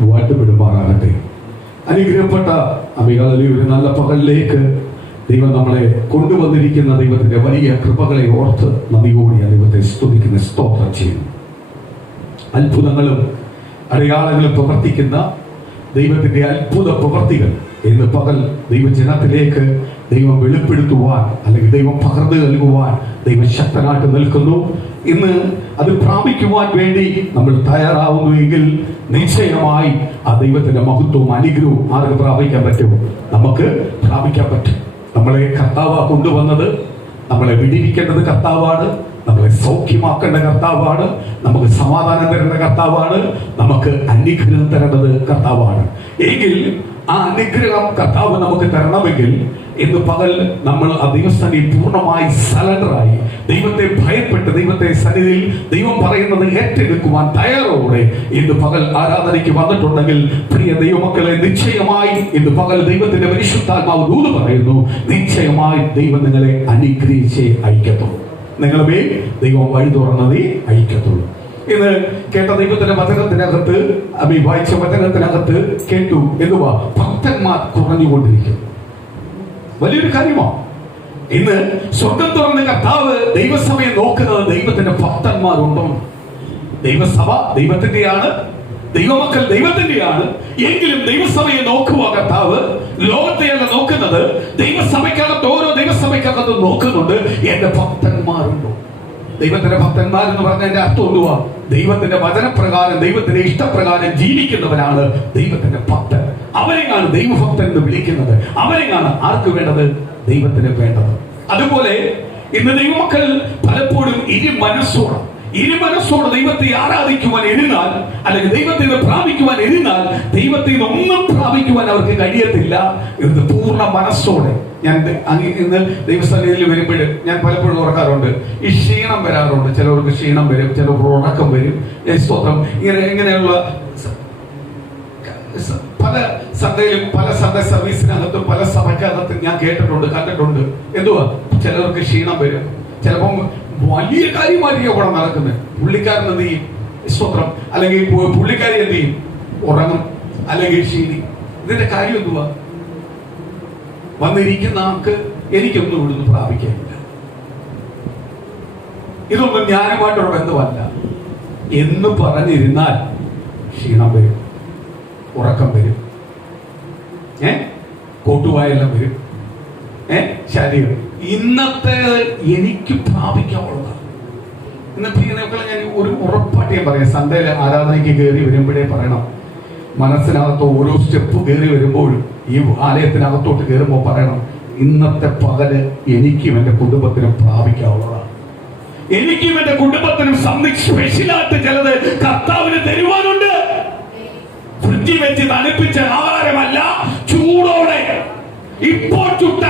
വാഴ്ത്തപ്പെടുമാറാകട്ടെ. അനുഗ്രഹപ്പെട്ട ഒരു നല്ല പകലിലേക്ക് ദൈവം നമ്മളെ കൊണ്ടുവന്നിരിക്കുന്ന ദൈവത്തിന്റെ വലിയ കൃപകളെ ഓർത്ത് നന്ദിയോടെ ദൈവത്തെ സ്തുതിക്കുന്ന സ്തോത്രം ചെയ്യുന്നു. അത്ഭുതങ്ങളും അടയാളങ്ങളും പ്രവർത്തിക്കുന്ന ദൈവത്തിന്റെ അത്ഭുത പ്രവർത്തികൾ ഇന്ന് പകൽ ദൈവജനത്തിലേക്ക് ദൈവം വെളിപ്പെടുത്തുവാൻ അല്ലെങ്കിൽ ദൈവം പകർന്നു നൽകുവാൻ ദൈവം ശക്തനായിട്ട് നിൽക്കുന്നു. ഇന്ന് അത് പ്രാപിക്കുവാൻ വേണ്ടി നമ്മൾ തയ്യാറാവുന്നുവെങ്കിൽ നിശ്ചയമായി ആ ദൈവത്തിന്റെ മഹത്വവും അനുഗ്രഹവും ആർക്ക് പ്രാപിക്കാൻ പറ്റും? നമുക്ക് പ്രാപിക്കാൻ പറ്റും. നമ്മളെ കർത്താവ് കൊണ്ടുവന്നത്, നമ്മളെ വിടിവിക്കേണ്ടത് കർത്താവാണ്, നമ്മളെ സൗഖ്യമാക്കേണ്ട കർത്താവാണ്, നമുക്ക് സമാധാനം തരേണ്ട കർത്താവാണ്, നമുക്ക് അനുഗ്രഹം തരേണ്ടത് കർത്താവാണ്. എങ്കിൽ ആ അനുഗ്രഹം കർത്താവ് നമുക്ക് തരണമെങ്കിൽ ഇന്ന് പകൽ നമ്മൾ ആ ദൈവസന്നിധിയിൽ പൂർണ്ണമായി സറണ്ടറായി ദൈവത്തെ ഭയപ്പെട്ട് ദൈവത്തെ സന്നിധിയിൽ ദൈവം പറയുന്നത് ഏറ്റെടുക്കുവാൻ തയ്യാറോടെ ഇന്ന് പകൽ ആരാധനയ്ക്ക് വന്നിട്ടുണ്ടെങ്കിൽ പ്രിയ ദൈവമക്കളെ, നിശ്ചയമായി ഇന്ന് പകൽ ദൈവത്തിന്റെ പരിശുദ്ധാത്മാവ് ദൂത് പറയുന്നു, നിശ്ചയമായി ദൈവം നിങ്ങളെ അനുഗ്രഹിച്ചേ അയക്കത്തുള്ളൂ. നിങ്ങളെ ദൈവം വഴി തുറന്നതേ അയക്കത്തുള്ളൂ. ഇത് കേട്ട ദൈവത്തിന്റെ വചനത്തിനകത്ത്, വായിച്ച വചനത്തിനകത്ത് കേട്ടു എന്തുവാ? ഭക്തന്മാർ കുറഞ്ഞുകൊണ്ടിരിക്കും. വലിയൊരു കാര്യമാണ്. ഇന്ന് സ്വർഗം തുറന്ന കർത്താവ് ദൈവസഭയെ നോക്കുന്നത് ദൈവത്തിന്റെ ഭക്തന്മാരുണ്ടോ? ദൈവസഭ ദൈവത്തിന്റെയാണ്, ദൈവമക്കൾ ദൈവത്തിന്റെയാണ്. എങ്കിലും ദൈവസഭയെ നോക്കുക കർത്താവ് ലോകത്തെയല്ല നോക്കുന്നത്, ദൈവസഭയ്ക്കകത്ത് ഓരോ ദൈവസഭയ്ക്കകത്ത് നോക്കുന്നുണ്ട്, എന്റെ ഭക്തന്മാരുണ്ടോ? ദൈവത്തിന്റെ ഭക്തന്മാർ എന്ന് പറഞ്ഞതിന്റെ അർത്ഥം എന്തുവാ? ദൈവത്തിന്റെ വചനപ്രകാരം ദൈവത്തിന്റെ ഇഷ്ടപ്രകാരം ജീവിക്കുന്നവനാണ് ദൈവത്തിന്റെ ഭക്തൻ. അവരെയാണ് ദൈവഭക്തൻ എന്ന് വിളിക്കുന്നത്. അവരെയാണ് ആർക്ക് വേണ്ടത്? ദൈവത്തിന് വേണ്ടത്. അതുപോലെ ഇന്ന് ദൈവമക്കൾ പലപ്പോഴും ഇരുമനസ്സോട് ദൈവത്തെ ആരാധിക്കുവാൻ ഇരുന്നാൽ, അല്ലെങ്കിൽ ദൈവത്തെ പ്രാപിക്കുവാൻ ഇരുന്നാൽ, ദൈവത്തിൽ ഒന്നും പ്രാപിക്കുവാൻ അവർക്ക് കഴിയത്തില്ല. ഇത് പൂർണ്ണ മനസ്സോടെ ഞാൻ ഇന്ന് ദൈവസന്നിധിയിൽ വരുമ്പോൾ ഞാൻ പലപ്പോഴും ഓർക്കാറുണ്ട്, ഈ ക്ഷീണം വരാറുണ്ട്. ചിലവർക്ക് ക്ഷീണം വരും, ചിലർക്ക് ഉറക്കം വരും. സ്തോത്രം. ഇങ്ങനെയുള്ള പല സഭയിലും പല സഭ സർവീസിനകത്തും പല സഭയ്ക്കകത്തും ഞാൻ കേട്ടിട്ടുണ്ട്, കണ്ടിട്ടുണ്ട്. എന്തുവാ? ചിലർക്ക് ക്ഷീണം വരും. ചിലപ്പം വലിയ കാര്യമായിരിക്കും അവിടെ നടക്കുന്നത്. പുള്ളിക്കാരൻ എന്ത് ചെയ്യും? സ്തോത്രം. അല്ലെങ്കിൽ പുള്ളിക്കാരി എന്ത് ചെയ്യും? ഉറങ്ങും, അല്ലെങ്കിൽ ക്ഷീണി. ഇതിന്റെ കാര്യം എന്തുവാ? വന്നിരിക്കുന്ന ആൾക്ക് എനിക്കൊന്നും ഇവിടുന്ന് പ്രാപിക്കാനില്ല. ഇതൊന്നും ജ്ഞാനമായിട്ടുള്ള ബന്ധമല്ല എന്ന് പറഞ്ഞിരുന്നാൽ ക്ഷീണം വരും, ഉറക്കം വരും, കോട്ടുവായെല്ലാം വരും, ശരീരം. ഇന്നത്തെ എനിക്ക് പ്രാപിക്കാനുള്ളതാണ്. ഇന്നത്തെ ഞാൻ ഒരു ഉറപ്പായിട്ട് ഞാൻ പറയാം, സൺഡേയിലെ ആരാധനയ്ക്ക് കയറി വരുമ്പോഴേ പറയണം, മനസ്സിനകത്ത് ഓരോ സ്റ്റെപ്പ് കയറി വരുമ്പോഴും ഈ ആലയത്തിനകത്തോട്ട് കയറുമ്പോൾ പറയണം, ഇന്നത്തെ പകല് എനിക്കും എന്റെ കുടുംബത്തിനും പ്രാപിക്കാവുന്നതാണ്. എനിക്കും എന്റെ കുടുംബത്തിനും സ്പെഷ്യലായിട്ട് ചിലത് കർത്താവിന് തരുവാനുണ്ട്. ഫ്രിഡ്ജിൽ വെച്ച് തണുപ്പിച്ച ആഹാരമല്ല, ചൂടോടെ ഇപ്പോൾ ചുട്ട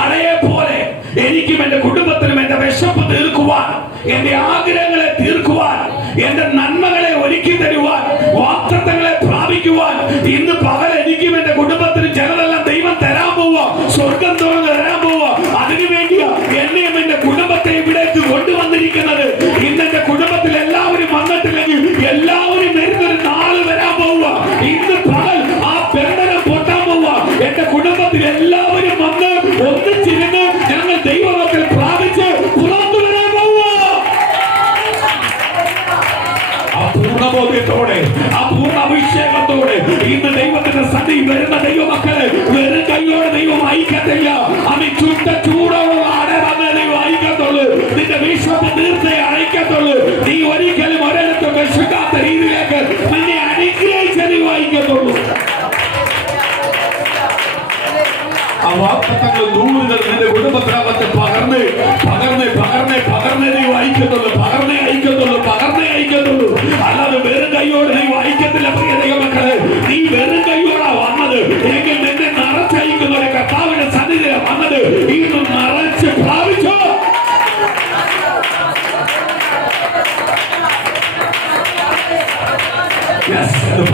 അടയെ പോലെ എനിക്കും എന്റെ കുടുംബത്തിനും എന്റെ വിശപ്പ് തീർക്കുവാൻ, എന്റെ ആഗ്രഹങ്ങളെ തീർക്കുവാൻ, എന്റെ നന്മകളെ ഒരുക്കി തരുവാൻ, വാഗ്ദത്തങ്ങളെ പ്രാപിക്കുവാൻ ഇന്ന് പകൽ എനിക്കും എന്റെ കുടുംബത്തിനും ചിലതെല്ലാം ദൈവം തരാൻ പോവാ, സ്വർഗം തുറന്ന് തരാൻ പോവാ. അതിനുവേണ്ടിയാ എന്നെയും എന്റെ കുടുംബത്തെ ഇവിടേക്ക് കൊണ്ടുവന്നിരിക്കുന്നത്. ഇന്ന് എന്റെ കുടുംബത്തിൽ എല്ലാവരും വന്നിട്ടില്ലെങ്കിൽ എല്ലാവരും വരുന്നൊരു നാള് വരാൻ പോവുക. ഇന്ന് പകൽ ആ പെരുടനം പൊട്ടാൻ പോവാ. എന്റെ കുടുംബത്തിൽ എല്ലാവരും വന്ന് ഒന്നിച്ചിരുന്ന് ഞങ്ങൾ ദൈവത്തിൽ പ്രാപിച്ച് പുറത്തു വരാൻ പോവുക. ആ പൂർണ്ണബോധ്യത്തോടെ, ആ പൂർണ്ണ അഭിഷേകത്തോടെ ഇന്ന് ദൈവത്തിന്റെ സന്നിധി വരുന്ന ദൈവമക്കളെ വെറും കൈയോടെ ദൈവം അയക്കത്തില്ല. അത് ചൂടോടുള്ള ആടെ വന്ന് ദൈവം അയക്കത്തുള്ളൂ. നിന്റെ വിശ്വത്തെ തീർച്ചയെ അയക്കത്തുള്ളൂ. നീ ഒരിക്കലും ഒരിടത്തും വിശ്വസിക്കാത്ത രീതിയിലേക്ക് നിന്നെ അനുഗ്രഹിച്ച ദൈവം അയക്കത്തുള്ളൂ. ആ വാഗ്ദത്തങ്ങൾ നൂറുകൾ നിന്റെ കുടുംബത്തിനകത്ത് പകർന്ന് പകർന്ന് പകർന്ന് പകർന്ന് നീ വായിക്കത്തുള്ളൂ, പകർന്നേ അയക്കത്തുള്ളൂ, പകർന്നേ അയക്കത്തുള്ളൂ. അല്ലാതെ വെറും കൈയോട് നീ വായിക്കത്തില്ല. പ്രിയ ദൈവമക്കളെ, നീ വെറും കൈയോടാ വന്നത് എങ്കിൽ നിന്നെ നിറച്ചയക്കുന്ന ഒരു കർത്താവിന്റെ സന്നിധിയിലാണ് വന്നത്. ഇന്ന് നിറച്ച് പ്രാപിച്ചോ.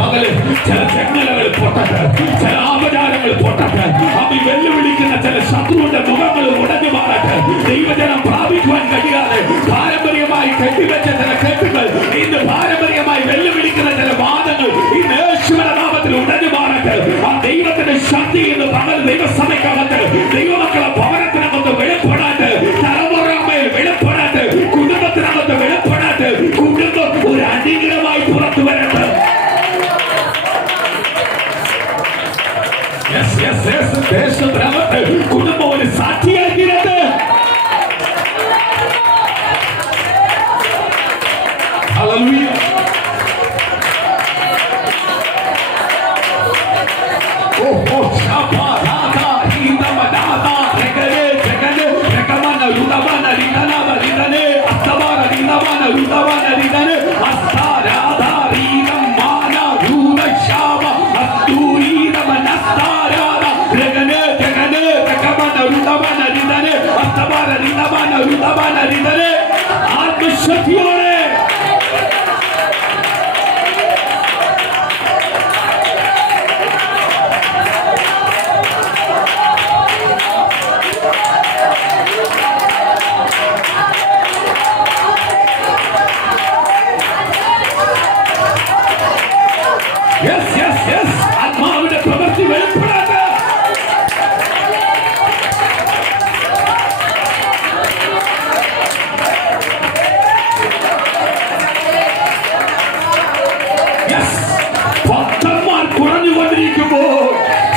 പകല് ചില ചെങ്ങലകൾ പൊട്ടട്ടെ, ചില ആപചാരങ്ങൾ പൊട്ടട്ടെ, അവ വെല്ലുവിളിക്കുന്ന ചില ശത്രുവിന്റെ മുഖങ്ങൾ ഉടഞ്ഞു മാറട്ടെ. ദൈവജനം പ്രാപിക്കുവാൻ കഴിയാതെ കെട്ടിവെച്ച ചില കെട്ടുകൾ, ഇന്ന് പാരമ്പര്യമായി വെല്ലുവിളിക്കുന്ന ചില വാദങ്ങൾ ഇന്ന് യേശുവിൻ ശക്തി ഇന്ന് പകൽ ദൈവസഭയ്ക്കകത്ത് ദൈവമക്കളെ ഭവനത്തിനകത്ത് വെളിപ്പെടാട്ട്, തലമുറമേൽ വെളിപ്പെടാട്ട്, കുടുംബത്തിനകത്ത് വെളിപ്പെടാട്ട്, കുടുംബം ഒരു അനുഗ്രഹമായി പുറത്തു വരട്ടെ. ദേശത്തിനകത്ത് കുടുംബം ഒരു സാക്ഷിയാക്കിയിട്ട് ആത്മശക്തിയോടെ ആത്മാവിന്റെ പ്രവൃത്തി വെളിപ്പെടാത്ത ഭക്തന്മാർ കുറഞ്ഞുകൊണ്ടിരിക്കുമ്പോൾ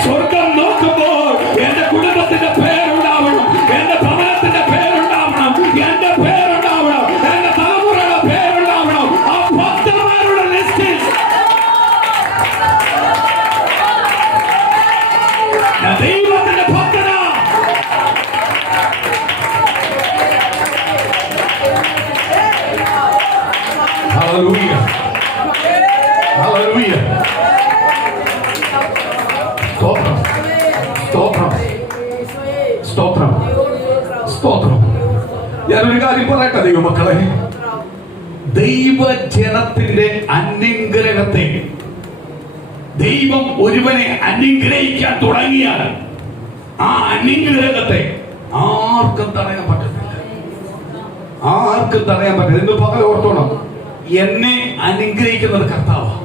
സ്വർഗം നോക്കുമ്പോൾ എന്റെ കുടുംബത്തിന്റെ പേരുണ്ടാവണം, എന്റെ ഭവനത്തിന്റെ പേരുണ്ടാവണം, എന്റെ പേരുണ്ടാവണം, എന്റെ തലമുറയുടെ പേരുണ്ടാവണം. ആ ഭക്തന്മാരുടെ ലിസ്റ്റിൽ ദൈവത്തിന്റെ ഭക്തനാ. Hallelujah, hallelujah. സ്തോത്രം, സ്തോത്രം, സ്തോത്രം, സ്തോത്രം. ഞാനൊരു കാര്യം പറയട്ടെ ദൈവമക്കളെ, ദൈവജനത്തിന്റെ അനുഗ്രഹത്തെ ദൈവം ഒരുവനെ അനുഗ്രഹിക്കാൻ തുടങ്ങിയാൽ ആ അനുഗ്രഹത്തെ ആർക്കും തടയാൻ പറ്റത്തില്ല, ആർക്കും തടയാൻ പറ്റില്ല. എന്ന് പകൽ ഓർത്തോണം, എന്നെ അനുഗ്രഹിക്കുന്നത് കർത്താവാണ്.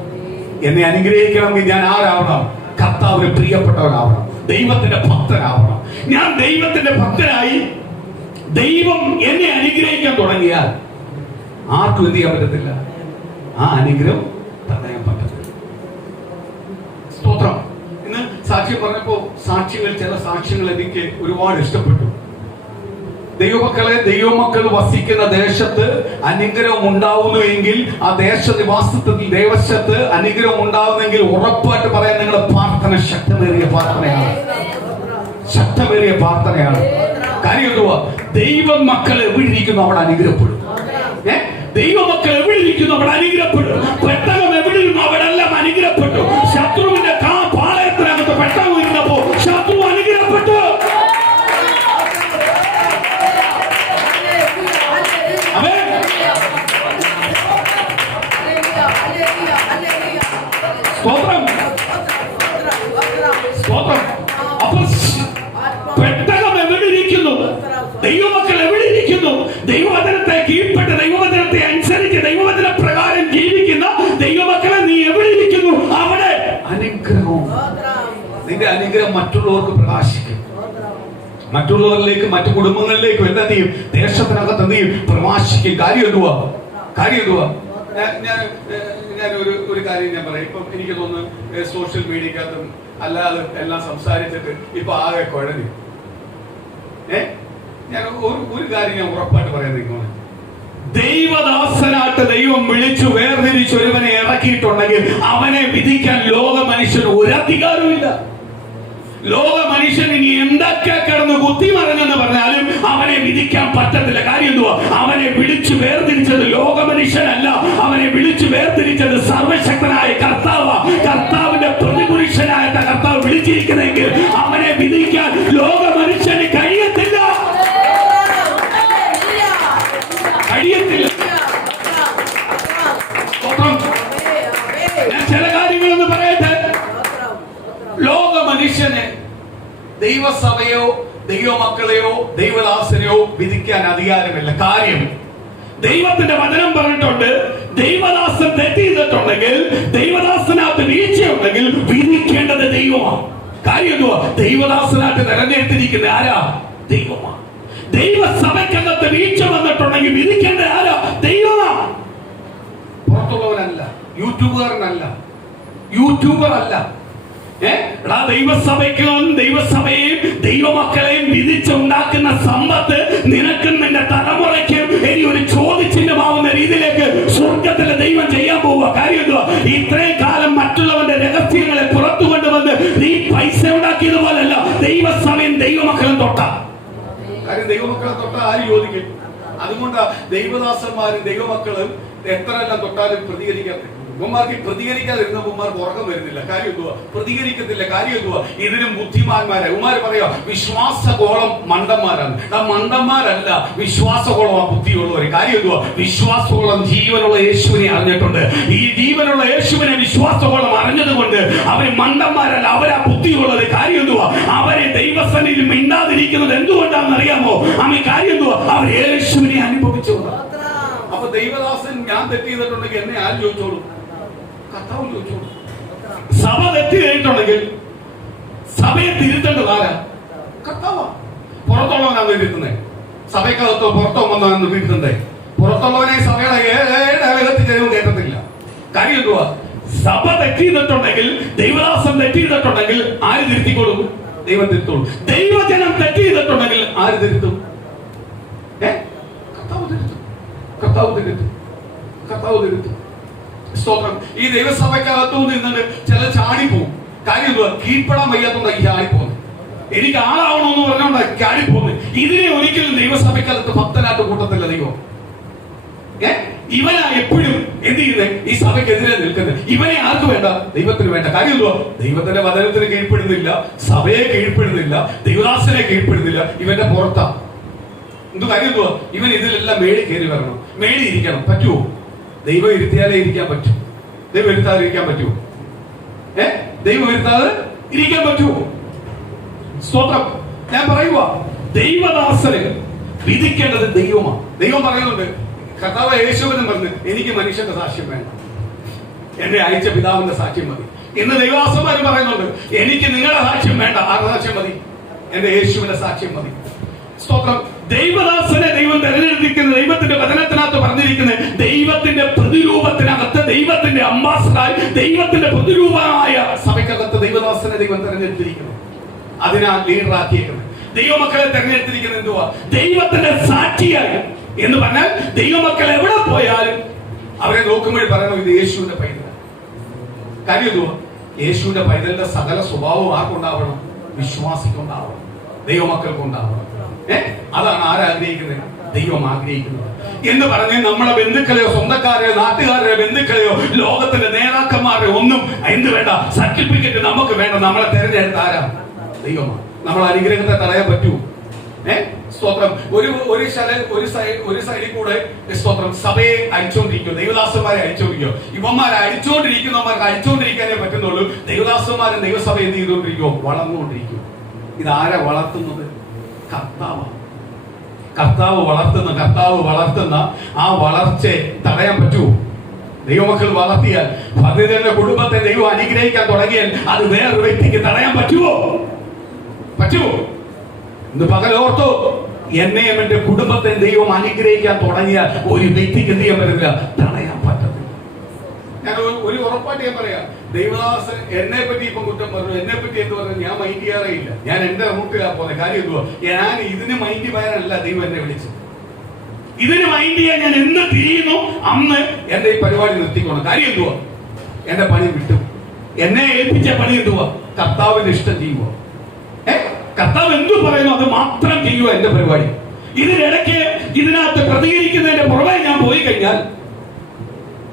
എന്നെ അനുഗ്രഹിക്കണമെങ്കിൽ ഞാൻ ആരാവണം? കർത്താവിന് പ്രിയപ്പെട്ടവനാവണം, ദൈവത്തിന്റെ ഭക്തനാവണം. ഞാൻ ദൈവത്തിന്റെ ഭക്തനായി ദൈവം എന്നെ അനുഗ്രഹിക്കാൻ തുടങ്ങിയാൽ ആർക്കും എന്ത് ചെയ്യാൻ പറ്റത്തില്ല, ആ അനുഗ്രഹം തടയാൻ പറ്റത്തില്ല. സ്തോത്രം. ഇന്ന് സാക്ഷ്യം പറഞ്ഞപ്പോ സാക്ഷ്യങ്ങൾ, ചില സാക്ഷ്യങ്ങൾ എനിക്ക് ഒരുപാട് ഇഷ്ടപ്പെട്ടു. ദൈവമക്കളെ, ദൈവമക്കൾ വസിക്കുന്ന ദേശത്ത് അനുഗ്രഹം ഉണ്ടാവുന്നുവെങ്കിൽ, ആ ദേശനിവാസത്തിൽ ദേശത്ത് അനുഗ്രഹം ഉണ്ടാവുന്നെങ്കിൽ ഉറപ്പായിട്ട് പറയാൻ നിങ്ങളുടെ പ്രാർത്ഥന ശക്തമേറിയ പ്രാർത്ഥനയാണ്, ശക്തമേറിയ പ്രാർത്ഥനയാണ്. കാര്യം എന്തുവാ? ദൈവം മക്കൾ എവിടെയിരിക്കുന്നു അവിടെ അനുഗ്രഹപ്പെടും. ദൈവമക്കൾ എവിടെയിരിക്കുന്നു അവിടെ അനുഗ്രഹപ്പെടും. പെട്ടകം എവിടെയിരുന്നു അവിടെല്ലാം അനുഗ്രഹപ്പെട്ടു. ശത്രുവിന്റെ പാളയത്തിനകത്ത് പെട്ടകം ഇരുന്നപ്പോ ശത്രു അനുഗ്രഹപ്പെട്ടു. സ്തോത്രം, സ്തോത്രം. അപ്പൊ പെട്ടകം എവിടെയിരിക്കുന്നു? ദൈവമക്കൾ എവിടെയിരിക്കുന്നു? ദൈവവചനത്തെ കീഴ്പ്പെട്ട് ദൈവവചനത്തെ അനുസരിച്ച് ദൈവവചന പ്രകാരം ജീവിക്കുന്ന ദൈവമക്കളെ നീ എവിടെയിരിക്കുന്നു അവിടെ അനുഗ്രഹവും. നിന്റെ അനുഗ്രഹം മറ്റുള്ളവർക്ക് പ്രകാശിക്കും, മറ്റുള്ളവരിലേക്ക്, മറ്റു കുടുംബങ്ങളിലേക്കും എന്താ ചെയ്യും? ദേശത്തിനകത്ത് എന്ത് ചെയ്യും? പ്രകാശിക്കും. കാര്യം എന്തുവാ? കാര്യം എന്തുവാ? ഞാൻ ഒരു കാര്യം ഞാൻ പറയാം. ഇപ്പം എനിക്ക് തോന്നുന്നു സോഷ്യൽ മീഡിയക്കകത്തും അല്ലാതെ എല്ലാം സംസാരിച്ചിട്ട് ഇപ്പൊ ആകെ കുഴഞ്ഞു. ഞാൻ ഒരു കാര്യം ഞാൻ ഉറപ്പായിട്ട് പറയുന്നത്, ദൈവദാസനായിട്ട് ദൈവം വിളിച്ചു വേർതിരിച്ച് ഒരുവനെ ഇറക്കിയിട്ടുണ്ടെങ്കിൽ അവനെ വിധിക്കാൻ ലോക മനുഷ്യന് ഒരു അധികാരമില്ല. ലോക മനുഷ്യൻ ഇനി എന്തൊക്കെ കിടന്ന് കുത്തിമറിഞ്ഞെന്ന് പറഞ്ഞാലും അവനെ വിധിക്കാൻ പറ്റത്തില്ല. കാര്യം എന്തുവാ? അവനെ വിളിച്ചു വേർതിരിച്ചത് ലോക മനുഷ്യനല്ല, അവനെ വിളിച്ചു വേർതിരിച്ചത് സർവശക്തനായ കർത്താവ്. കർത്താവിന്റെ പ്രതിപുരുഷനായ കർത്താവ് വിളിച്ചിരിക്കുന്നെങ്കിൽ അവനെ വിധിക്കാൻ ലോക മനുഷ്യന് കഴിയത്തില്ല, കഴിയത്തില്ല. ഞാൻ ചില കാര്യങ്ങളൊന്ന് പറയട്ടെ. ലോക മനുഷ്യന് ദൈവസഭയോ ദൈവമക്കളെയോ ദൈവദാസനെയോ വിധിക്കാൻ അധികാരമില്ല. കാര്യം, ദൈവത്തിന്റെ വചനം പറഞ്ഞിട്ടുണ്ട്, ദൈവദാസൻ തെറ്റ് ചെയ്തിട്ടുണ്ടെങ്കിൽ, ദൈവദാസനകത്ത് വീഴ്ചയുണ്ടെങ്കിൽ വിധിക്കേണ്ടത് ദൈവമാണ്. കാര്യം എന്തുവാ? ദൈവദാസനായിട്ട് തെരഞ്ഞെടുത്തിരിക്കുന്ന ആരാ? ദൈവമാണ്. ദൈവസഭയ്ക്കകത്ത് വീഴ്ച വന്നിട്ടുണ്ടെങ്കിൽ വിധിക്കേണ്ട ആരാ? ദൈവമാണ്. പുറത്തുള്ളവരല്ല, യൂട്യൂബുകാരനല്ല, യൂട്യൂബർ അല്ല. ദൈവസഭയ്ക്കും ദൈവസഭയെയും ദൈവമക്കളെയും വിധിച്ചുണ്ടാക്കുന്ന സമ്പത്ത് നിനക്കും നിന്റെ തലമുറയ്ക്കും ഇനി ഒരു ചോദ്യചിഹ്നമാവുന്ന രീതിയിലേക്ക് സ്വർഗത്തിലെ ദൈവം ചെയ്യാൻ പോവുക. കാര്യം എന്തുവാ? ഇത്രയും കാലം മറ്റുള്ളവന്റെ രഹസ്യങ്ങളെ പുറത്തു കൊണ്ടുവന്ന് നീ പൈസ ഉണ്ടാക്കിയതുപോലല്ല ദൈവസഭയും ദൈവമക്കളും തൊട്ട കാര്യം. ദൈവമക്കളെ തൊട്ട ആര് ചോദിക്കും? അതുകൊണ്ട് ദൈവദാസന്മാരും ദൈവമക്കളും എത്രയെല്ലാം തൊട്ടാലും പ്രതികരിക്കാതെ ഉമ്മമാർക്ക് പ്രതികരിക്കാതിരുന്ന ഉമ്മമാർക്ക് ഉറക്കം വരുന്നില്ല. കാര്യം എന്തുവാ? പ്രതികരിക്കത്തില്ല. കാര്യം എന്തുവാ? ഇതിനും ബുദ്ധിമാന്മാരെ ഉമ്മാര് പറയാ വിശ്വാസഗോളം മണ്ടന്മാരാണ്. ആ മണ്ടന്മാരല്ല, വിശ്വാസഗോളം ആ ബുദ്ധിയുള്ളവര്. കാര്യം എന്തുവാ? വിശ്വാസഗോളം ജീവനുള്ള യേശുവിനെ അറിഞ്ഞിട്ടുണ്ട്. ഈ ജീവനുള്ള യേശുവിനെ വിശ്വാസഗോളം അറിഞ്ഞത് കൊണ്ട് അവര് മണ്ടന്മാരല്ല, അവരാ ബുദ്ധിയുള്ളത്. കാര്യം എന്തുവാ? അവരെ ദൈവസന്നിധിയിൽ മിണ്ടാതിരിക്കുന്നത് എന്തുകൊണ്ടാണെന്ന് അറിയാമോ? ആമേ. കാര്യം എന്തുവാ? അവർ യേശുവിനെ അനുഭവിച്ചു. അപ്പൊ ദൈവദാസൻ ഞാൻ തെറ്റ് ചെയ്തിട്ടുണ്ടെങ്കിൽ എന്നെ ആര് ചോദിച്ചോളൂ? കർത്താവ് ചോദിച്ചോളൂ. സഭ തെറ്റ് ചെയ്തിട്ടുണ്ടെങ്കിൽ സഭയെ തിരുത്തേണ്ടത് ആരാ? കർത്താവാ. പുറത്തുള്ളവനാണ് തിരുത്തുന്നത്. സഭയ്ക്കകത്തോ പുറത്തോ വന്നാണ് തിരുത്തുന്നത്. പുറത്തുള്ളവനെ സഭയുടെ ഏഴകത്ത് ജനവും കേട്ടത്തില്ല. കാര്യം എന്തുവാ? സഭ തെറ്റ് ചെയ്തിട്ടുണ്ടെങ്കിൽ, ദൈവദാസൻ തെറ്റ് ചെയ്തിട്ടുണ്ടെങ്കിൽ ആര് തിരുത്തിക്കൊള്ളും? ദൈവം തിരുത്തോളൂ. ദൈവജനം തെറ്റ് ചെയ്തിട്ടുണ്ടെങ്കിൽ ആര് തിരുത്തും? കർത്താവ് തിരുത്തും. സ്തോത്രം. ഈ ദൈവസഭയ്ക്കകത്തു നിന്നിട്ട് ചില ചാടിപ്പോവും. കാര്യം എന്തുവാ? കീഴ്പ്പെടാൻ വയ്യാത്തോണ്ടായി ചാടിപ്പോകുന്നത്. എനിക്ക് ആളാവണമെന്ന് പറഞ്ഞോണ്ടാ ചാടിപ്പോകുന്നത്. ഇതിനെ ഒരിക്കലും ദൈവസഭയ്ക്കകത്ത് ഭക്തനായിട്ട് കൂട്ടത്തില്ല ദൈവം. ഇവനാ എപ്പോഴും എന്ത് ചെയ്യുന്നത്? ഈ സഭയ്ക്കെതിരെ നിൽക്കുന്നത്. ഇവനെ ആർക്ക് വേണ്ട? ദൈവത്തിന് വേണ്ട. കാര്യം എന്തുവാ? ദൈവത്തിന്റെ വചനത്തിന് കീഴ്പ്പെടുന്നില്ല, സഭയെ കീഴ്പ്പെടുന്നില്ല, ദൈവദാസനെ കീഴ്പ്പെടുന്നില്ല. ഇവന്റെ പുറത്താ. എന്ത് കാര്യം എന്തുവാ? ഇവൻ ഇതിലെല്ലാം മേടി കയറി വരണം, മേടി ഇരിക്കണം. പറ്റുമോ? ദൈവം ഇരുത്തിയാലേ ഇരിക്കാൻ പറ്റൂ. ദൈവം ഇരുത്താതെ ഇരിക്കാൻ പറ്റുമോ? ദൈവം ഇരുത്താതെ ഇരിക്കാൻ പറ്റുമോ? സ്തോത്രം. ഞാൻ പറയുക, ദൈവദാസനെ വിധിക്കേണ്ടത് ദൈവമാണ്. ദൈവം പറയുന്നുണ്ട്, കർത്താവ് യേശുവിനും പറഞ്ഞു, എനിക്ക് മനുഷ്യന്റെ സാക്ഷ്യം വേണ്ട, എന്നെ അയച്ച പിതാവിന്റെ സാക്ഷ്യം മതി. ഇന്ന് ദൈവദാസന്മാരും പറയുന്നുണ്ട്, എനിക്ക് നിങ്ങളുടെ സാക്ഷ്യം വേണ്ട, ആരുടെ സാക്ഷ്യം മതി? എന്റെ യേശുവിന്റെ സാക്ഷ്യം മതി. സ്തോത്രം. ദൈവദാസനെ ദൈവം തെരഞ്ഞെടുത്തിരിക്കുന്ന, ദൈവത്തിന്റെ വചനത്തിനകത്ത് പറഞ്ഞിരിക്കുന്നത്, ദൈവത്തിന്റെ പ്രതിരൂപത്തിനകത്ത്, ദൈവത്തിന്റെ അംബാസഡറായി, ദൈവത്തിന്റെ പ്രതിരൂപമായ സഭയ്ക്കകത്ത് ദൈവദാസനെ ദൈവം തെരഞ്ഞെടുത്തിരിക്കുന്നു. അതിനാൽ ലീഡറാക്കിയിരിക്കുന്നത്. ദൈവമക്കളെ തെരഞ്ഞെടുത്തിരിക്കുന്നത് എന്തുവാ? ദൈവത്തിന്റെ സാക്ഷിയായി എന്ന് പറഞ്ഞാൽ ദൈവമക്കൾ എവിടെ പോയാലും അവരെ നോക്കുമ്പോൾ പറയുന്നത് ഇത് യേശുവിന്റെ പൈതൽ. കാര്യം എന്തുവാ? യേശുവിന്റെ പൈതലിന്റെ സകല സ്വഭാവം ആർക്കുണ്ടാവണം? വിശ്വാസിക്കുണ്ടാവണം, ദൈവമക്കൾക്കുണ്ടാവണം. അതാണ് ആരാഗ്രഹിക്കുന്നത്? ദൈവം ആഗ്രഹിക്കുന്നത്. എന്ന് പറഞ്ഞ് നമ്മളെ ബന്ധുക്കളെയോ സ്വന്തക്കാരെയോ നാട്ടുകാരെയോ ബന്ധുക്കളെയോ ലോകത്തിന്റെ നേതാക്കന്മാരെയോ ഒന്നും എന്ത് വേണ്ട, സർട്ടിഫിക്കറ്റ് നമുക്ക് വേണ്ട. നമ്മളെ തെരഞ്ഞെടുത്ത ആരാ? ദൈവമാണ്. നമ്മൾ അനുഗ്രഹത്തെ തടയാൻ പറ്റൂ? സ്തോത്രം. ഒരു സൈഡിൽ കൂടെ സ്തോത്രം സഭയെ അയച്ചുകൊണ്ടിരിക്കും, ദൈവദാസന്മാരെ അയച്ചുകൊണ്ടിരിക്കും. ഇവന്മാരെ അയച്ചുകൊണ്ടിരിക്കുന്നവർക്ക് അയച്ചുകൊണ്ടിരിക്കാനേ പറ്റുന്നുള്ളൂ. ദൈവദാസന്മാരും ദൈവസഭ എന്ത് ചെയ്തുകൊണ്ടിരിക്കും? വളർന്നുകൊണ്ടിരിക്കും. ഇതാരാ വളർത്തുന്നത്? കർത്താവാണ്. കർത്താവ് വളർത്തുന്ന ആ വളർച്ചയെ തടയാൻ പറ്റുമോ? ദൈവമക്കൾ വളർത്തിയാൽ, ഭദ്രന്റെ കുടുംബത്തെ ദൈവം അനുഗ്രഹിക്കാൻ തുടങ്ങിയാൽ അത് വേറൊരു വ്യക്തിക്ക് തടയാൻ പറ്റുമോ? ഇന്ന് പകലോർത്തോ, എന്നെയും എന്റെ കുടുംബത്തെ ദൈവം അനുഗ്രഹിക്കാൻ തുടങ്ങിയാൽ ഒരു വ്യക്തിക്ക് എന്ത് ചെയ്യാൻ പറ്റില്ല? തടയാൻ പറ്റത്തില്ല. ഞാൻ ഒരു ഉറപ്പായിട്ട് ഞാൻ പറയാം, ദൈവദാസൻ എന്നെ പറ്റി ഇപ്പം കുറ്റം പറഞ്ഞു, എന്നെ പറ്റി എന്ത് പറഞ്ഞു, ഞാൻ മൈൻഡ് ചെയ്യാറേ ഇല്ല. ഞാൻ എന്റെ റൂട്ടിലാ പോകുന്നത്. കാര്യം എന്തുവാ? ഞാൻ ഇതിന് മൈൻഡ് ചെയ്യാനല്ല ദൈവം എന്നെ വിളിച്ചത്. ഇതിന് മൈൻഡ് ചെയ്യാൻ ഞാൻ എന്ന് തിരിയുന്നു അന്ന് എന്റെ ഈ പരിപാടി നിർത്തിക്കണം. കാര്യം എന്തുവാ? എന്റെ പണി വിട്ടു. എന്നെ ഏൽപ്പിച്ച പണി എന്തുവാ? കർത്താവിന്റെ ഇഷ്ടം ചെയ്യുക. കർത്താവ് എന്തു പറയുന്നു അത് മാത്രം ചെയ്യുക എന്റെ പരിപാടി. ഇതിനിടയ്ക്ക് ഇതിനകത്ത് പ്രതികരിക്കുന്നതിന്റെ പുറമെ ഞാൻ പോയി കഴിഞ്ഞാൽ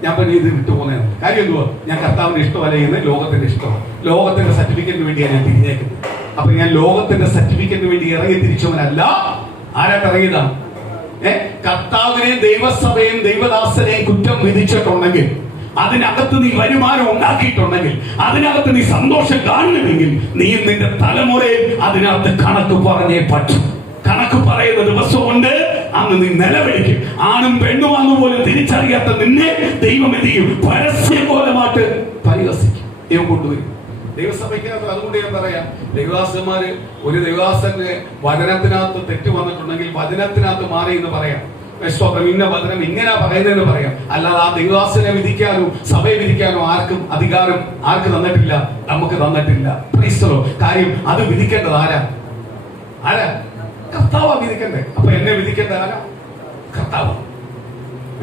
ഞാൻ പണി ഇത് വിട്ടുപോകുന്നതാണ്. കാര്യം എന്തുവാ? ഞാൻ കർത്താവിന്റെ ഇഷ്ടമല്ല ചെയ്യുന്നത്, ലോകത്തിന്റെ ഇഷ്ടമാണ്. ലോകത്തിന്റെ സർട്ടിഫിക്കറ്റിന് വേണ്ടിയാണ് ഞാൻ തിരിഞ്ഞേക്കുന്നത്. അപ്പൊ ഞാൻ ലോകത്തിന്റെ സർട്ടിഫിക്കറ്റിന് വേണ്ടി ഇറങ്ങി തിരിച്ചവനല്ല. ആരായിട്ട് ഇറങ്ങിയതാണ്? കർത്താവിനെയും ദൈവസഭയും ദൈവദാസനെയും കുറ്റം വിധിച്ചിട്ടുണ്ടെങ്കിൽ, അതിനകത്ത് നീ വരുമാനം ഉണ്ടാക്കിയിട്ടുണ്ടെങ്കിൽ, അതിനകത്ത് നീ സന്തോഷം കാണുന്നുവെങ്കിൽ, നീ നിന്റെ തലമുറയിൽ അതിനകത്ത് കണക്ക് പറഞ്ഞേ പറ്റും. കണക്ക് പറയുന്ന ദിവസമുണ്ട്, അന്ന് നീ നിലവിളിക്കും. ആണും പെണ്ണുമാണെന്ന് പോലും തിരിച്ചറിയാത്ത നിന്നെ ദൈവം എന്ത് ചെയ്യും? പരസ്യകോലമായിട്ട് പരിഹസിക്കും. ദൈവം കൊണ്ടുവരും. ദൈവസഭയ്ക്കകത്ത്. അതുകൊണ്ട് ഞാൻ പറയാം, ദൈവദാസന്മാര് ഒരു ദൈവദാസന്റെ വചനത്തിനകത്ത് തെറ്റ് വന്നിട്ടുണ്ടെങ്കിൽ വചനത്തിനകത്ത് മാറി എന്ന് പറയാം. ഇന്ന വചനം ഇങ്ങനെ പറയുന്നതെന്ന് പറയാം. അല്ലാതെ ആ ദൈവദാസനെ വിധിക്കാനോ സഭയെ വിധിക്കാനോ ആർക്കും അധികാരം ആർക്ക് തന്നിട്ടില്ല, നമുക്ക് തന്നിട്ടില്ല. കാര്യം അത് വിധിക്കേണ്ടത് ആരാ? കർത്താവാ വിധിക്കണ്ടേ. അപ്പൊ എന്നെ വിധിക്കേണ്ടത് ആരാ? കർത്താവ്.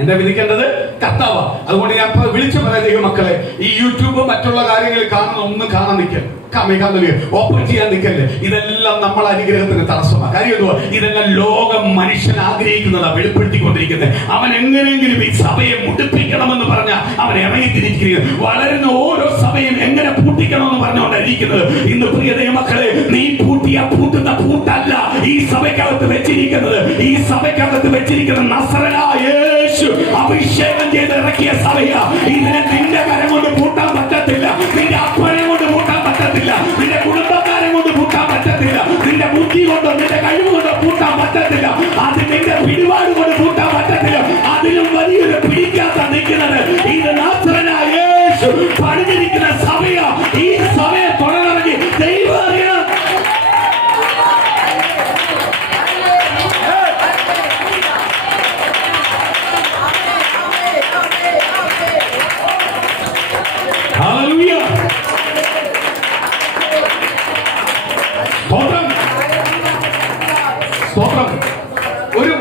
എന്നെ വിധിക്കേണ്ടത് കർത്താവ. അതുകൊണ്ട് ഞാൻ വിളിച്ചു പറയാം, ദൈവമക്കളെ, ഈ യൂട്യൂബ് മറ്റുള്ള കാര്യങ്ങൾ കാണുന്ന ഒന്നും കാണാൻ നിൽക്കല്ലേ, ഓപ്പൺ ചെയ്യാൻ നിൽക്കല്ലേ. ഇതെല്ലാം നമ്മൾ അനുഗ്രഹത്തിന് തടസ്സമാണ്. കാര്യം എന്തുവാ? ഇതെല്ലാം ലോകം മനുഷ്യൻ ആഗ്രഹിക്കുന്നതാ വെളിപ്പെടുത്തിക്കൊണ്ടിരിക്കുന്നത്. അവൻ എങ്ങനെയെങ്കിലും ഈ സഭയെ മുടിപ്പിക്കണമെന്ന് പറഞ്ഞാൽ അവൻ ഇറങ്ങിത്തിരിക്കുന്നത്. വളരുന്ന ഓരോ സഭയും എങ്ങനെ പൂട്ടിക്കണമെന്ന് പറഞ്ഞുകൊണ്ടിരിക്കുന്നത്. ഇന്ന് പ്രിയ ദൈവമക്കളെ, നീ പൂട്ടുന്ന പൂട്ടല്ല ഈ സഭയ്ക്കകത്ത് വെച്ചിരിക്കുന്നത്. ഈ സഭയ്ക്കകത്ത് വെച്ചിരിക്കുന്ന നസറനായ യേശു അഭിഷേകം ചെയ്ത് ഇറക്കിയ സഭയാ. ഇതിനെ നിന്റെ കരം കൊണ്ട് പൂട്ടാൻ പറ്റത്തില്ല, നിന്റെ അപ്പനെ കൊണ്ട് പൂട്ടാൻ പറ്റത്തില്ല, നിന്റെ കുടുംബക്കാരെ കൊണ്ട് പൂട്ടാൻ പറ്റത്തില്ല, നിന്റെ ബുദ്ധി കൊണ്ടോ നിന്റെ കഴിവ് കൊണ്ടോ പൂട്ടാൻ പറ്റത്തില്ല, അത് നിന്റെ പിടിപാട് കൊണ്ട് പൂട്ടാൻ പറ്റത്തില്ല. അതിലും വലിയൊരു പിടിക്കാത്ത നിൽക്കുന്നത് ഇത് നസറനായ യേശു പണിതിരിക്കുന്ന സഭയാ. ഈ സഭയെ തുടരണമെങ്കിൽ ദൈവം അറിയണം.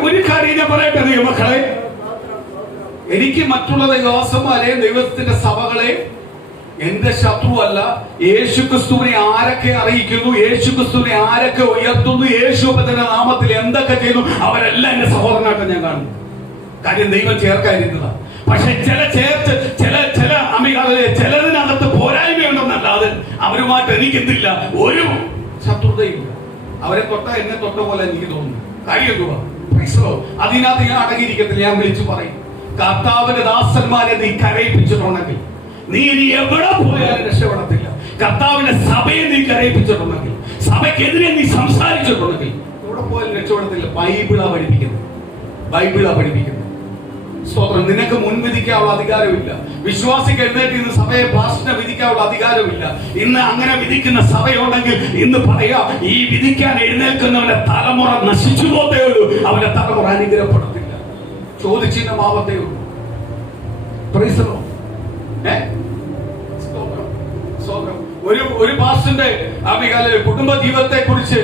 ഒരു കാര്യം ഞാൻ പറയട്ടെ ദൈവമക്കളെ, എനിക്ക് മറ്റുള്ള ദൈവദാസന്മാരെ ദൈവത്തിന്റെ സഭകളെ എന്റെ ശത്രുവല്ല. യേശുക്രിസ്തുവിനെ ആരൊക്കെ അറിയിക്കുന്നു, യേശുക്രിസ്തുവിനെ ആരൊക്കെ ഉയർത്തുന്നു, യേശുവിന്റെ നാമത്തിൽ എന്തൊക്കെ ചെയ്യുന്നു, അവരെല്ലാം എന്റെ സഹോദരനായിട്ട് ഞാൻ കാണുന്നു. കാര്യം ദൈവം ചേർക്കാതിരുന്നതാണ്. പക്ഷെ ചിലതിനകത്ത് പോരായ്മയുണ്ടെന്നല്ലാതെ അവരുമായിട്ട് എനിക്കെന്തില്ല, ഒരു ശത്രുതയില്ല. അവരെ തൊട്ട എന്നെ തൊട്ട പോലെ എനിക്ക് തോന്നുന്നു. കാര്യം എന്തുവാ? അതിനകത്ത് ഞാൻ അടങ്ങിയിരിക്കത്തില്ല. ഞാൻ വിളിച്ചു പറയും, കർത്താവിന്റെ ദാസന്മാരെ നീ കരയിപ്പിച്ചിട്ടുണ്ടെങ്കിൽ നീ ഇനി എവിടെ പോയാലും രക്ഷപ്പെടത്തില്ല. കർത്താവിന്റെ സഭയെ നീ കരയിപ്പിച്ചിട്ടുണ്ടെങ്കിൽ, സഭയ്ക്കെതിരെ നീ സംസാരിച്ചിട്ടുണ്ടെങ്കിൽ എവിടെ പോയാലും രക്ഷപ്പെടത്തില്ല. ബൈബിളാ പഠിപ്പിക്കുന്നത്. സ്തോത്രം. നിനക്ക് മുൻവിധിക്കാനുള്ള അധികാരമില്ല. വിശ്വാസിക്ക് എഴുന്നേറ്റ് ഇന്ന് സഭയെ ഭാഷനെ വിധിക്കാനുള്ള അധികാരമില്ല. ഇന്ന് അങ്ങനെ വിധിക്കുന്ന സഭയുണ്ടെങ്കിൽ ഇന്ന് പറയാ, ഈ വിധിക്കാൻ എഴുന്നേൽക്കുന്നവന്റെ തലമുറ നശിച്ചു പോത്തേ ഉള്ളൂ. അവന്റെ തലമുറ അനുഗ്രഹപ്പെടത്തില്ല, ചോദിച്ചിന്നമാവത്തേ ഉള്ളൂ. ഒരു പാസ്റ്ററിന്റെ കുടുംബ ജീവിതത്തെ കുറിച്ച്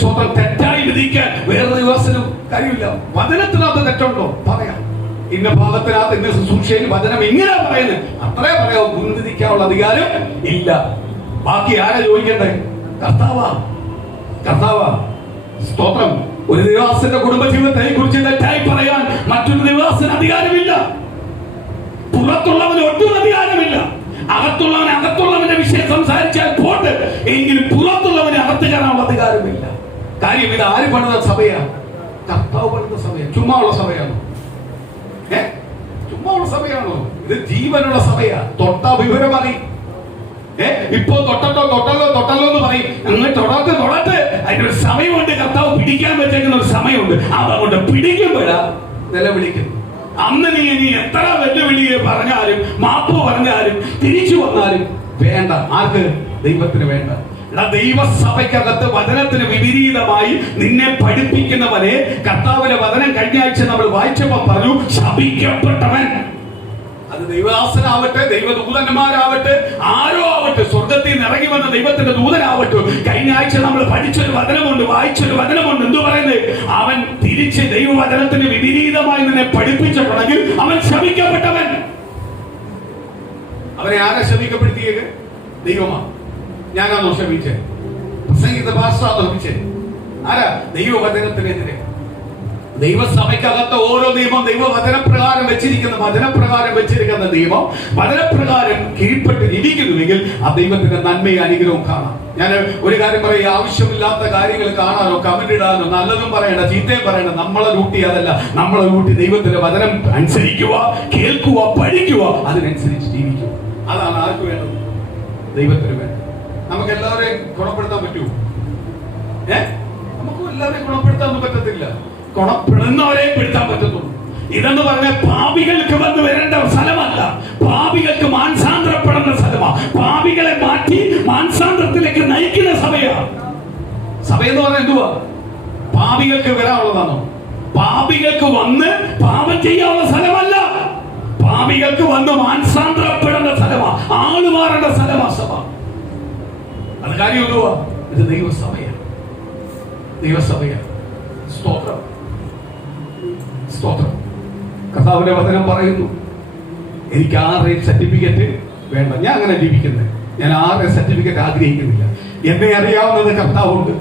സ്വന്തം തെറ്റായി വിധിക്കാൻ വേറെ ദിവസനും കഴിയില്ല. വചനത്തിനകത്ത് തെറ്റുണ്ടോ? പറയാം. ഇന്ന ഭാഗത്തിനകത്ത് ഇന്ന ശുശ്രൂഷയിൽ വചനം ഇങ്ങനെ പറയുന്നത്, അത്രേ പറയാം. മുൻവിധിക്കാനുള്ള അധികാരം ഇല്ല. ബാക്കി ആരാ ചോദിക്കണ്ടേ? കർത്താവാ. സ്തോത്രം. ഒരു ദൈവദാസന്റെ കുടുംബ ജീവിതത്തെ കുറിച്ച് തെറ്റായി പറയാൻ മറ്റൊരു ദൈവദാസന് അധികാരമില്ല. പുറത്തുള്ളവന് ഒട്ടും അധികാരമില്ല. അകത്തുള്ളവന്റെ വിഷയം സംസാരിച്ചാൽ പോട്ട്, എങ്കിലും പുറത്തുള്ളവന് അകത്ത് കയറാനുള്ള അധികാരമില്ല. കാര്യം ഇത് ആര് പണിത സഭയാണ്? കർത്താവ് പണിത സഭയാണ്. ചുമ്മാ ഉള്ള സഭയാണോ? ചുമ്മാ ഉള്ള സഭയാണോ? ഇത് ജീവനുള്ള സഭയാ. തൊട്ടാ വിവരം അറിയും. ഇപ്പൊ തൊട്ടല്ലോ എന്ന് പറയും. അങ്ങ് തൊടട്ട് അതിനൊരു സമയമുണ്ട്. കർത്താവ് പിടിക്കാൻ വെച്ചേക്കുന്ന ഒരു സമയമുണ്ട്. അതുകൊണ്ട് പിടിക്കുമ്പോഴാ നിലവിളിക്കുന്നു. അന്ന് നീ എത്ര വെല്ലുവിളിയെ പറഞ്ഞാലും മാപ്പ് പറഞ്ഞാലും തിരിച്ചു വന്നാലും വേണ്ട. ആർക്ക്? ദൈവത്തിന് വേണ്ട. ദൈവസഭയ്ക്കകത്ത് വചനത്തിന് വിപരീതമായി നിന്നെ പഠിപ്പിക്കുന്നവനെ കർത്താവിന്റെ വചനം കഴിഞ്ഞ ആഴ്ച നമ്മൾ വായിച്ചപ്പോൾ പറഞ്ഞു, ശപിക്കപ്പെട്ടവൻ. അത് ദൈവദാസനാവട്ടെ, ദൈവദൂതന്മാരാവട്ടെ, ആരോ ആവട്ടെ, സ്വർഗത്തിൽ നിന്ന് ഇറങ്ങി വന്ന ദൈവത്തിന്റെ ദൂതനാവട്ടെ. കഴിഞ്ഞ ആഴ്ച നമ്മൾ പഠിച്ചൊരു വചനമുണ്ട്, വായിച്ചൊരു വചനമുണ്ട്. എന്തു പറയുന്നത്? അവൻ തിരിച്ച് ദൈവവചനത്തിന് വിപരീതമായി നിന്നെ പഠിപ്പിച്ചിട്ടുണ്ടെങ്കിൽ അവൻ ശപിക്കപ്പെട്ടവൻ. അവനെ ആരാ ശപിക്കപ്പെടുത്തിയത്? ദൈവമാണ്. ഞാനാണോ ക്ഷമിച്ചത്? പ്രസംഗിത ഭാഷാണോ ക്ഷമിച്ചത്? ആരാ? ദൈവവചനത്തിനെതിരെ. ദൈവസഭയ്ക്കകത്ത് ഓരോ നിയമം ദൈവവചനപ്രകാരം വെച്ചിരിക്കുന്ന നിയമം വചനപ്രകാരം കീഴ്പ്പെട്ട് ഇരിക്കുന്നുവെങ്കിൽ ആ ദൈവത്തിന്റെ നന്മയും അനുഗ്രഹവും കാണാം. ഞാൻ ഒരു കാര്യം പറയും, ആവശ്യമില്ലാത്ത കാര്യങ്ങൾ കാണാനോ കമന്റ് ഇടാനോ നല്ലതും പറയണ്ട ചീത്തയും പറയണ്ട. നമ്മളെ ഡ്യൂട്ടി അതല്ല. നമ്മളെ ഡ്യൂട്ടി ദൈവത്തിന്റെ വചനം അനുസരിക്കുക, കേൾക്കുക, പഠിക്കുക, അതിനനുസരിച്ച് ജീവിക്കുക. അതാണ് ആർക്ക് വേണ്ടത്? ദൈവത്തിന് വേണ്ടത്. നമുക്ക് എല്ലാവരെയും ഗുണപ്പെടുത്താൻ പറ്റുമോ? നമുക്ക് എല്ലാവരെയും ഗുണപ്പെടുത്താൻ പറ്റത്തില്ല. ഗുണപ്പെടുന്നവരെ പെടുത്താൻ പറ്റത്തുള്ളൂ. ഇതെന്ന് പറഞ്ഞാൽ പാപികൾക്ക് വന്ന് വരേണ്ട സ്ഥലമല്ല, പാപികൾക്ക് മാനസാന്തരം മാനസാന്തരപ്പെടുന്ന സ്ഥലമാണ്. പാപികളെ മാറ്റി മാനസാന്തരത്തിലേക്ക് നയിക്കുന്ന സഭയാണ്. സഭയെന്ന് പറഞ്ഞാൽ എന്തുവാ? പാപികൾക്ക് വരാനുള്ളതാണോ? പാപികൾക്ക് വന്ന് പാപം ചെയ്യാനുള്ള സ്ഥലമല്ല. പാപികൾക്ക് വന്ന് മാനസാന്തരപ്പെടേണ്ട സ്ഥലമാണ്, ആളുമാറേണ്ട സ്ഥലമാണ് സഭ. അത് കാര്യം എന്തുവാ? ഇത് ദൈവസഭയാണ്, ദൈവസഭയാണ്. സ്തോത്രം, സ്തോത്രം. കർത്താവിന്റെ വചനം പറയുന്നു, എനിക്ക് ആരുടെയും സർട്ടിഫിക്കറ്റ് വേണ്ട. ഞാൻ അങ്ങനെ ജീവിക്കുന്നത്, ഞാൻ ആരുടെയും സർട്ടിഫിക്കറ്റ് ആഗ്രഹിക്കുന്നില്ല. എന്നെ അറിയാവുന്നത് കർത്താവുണ്ട്,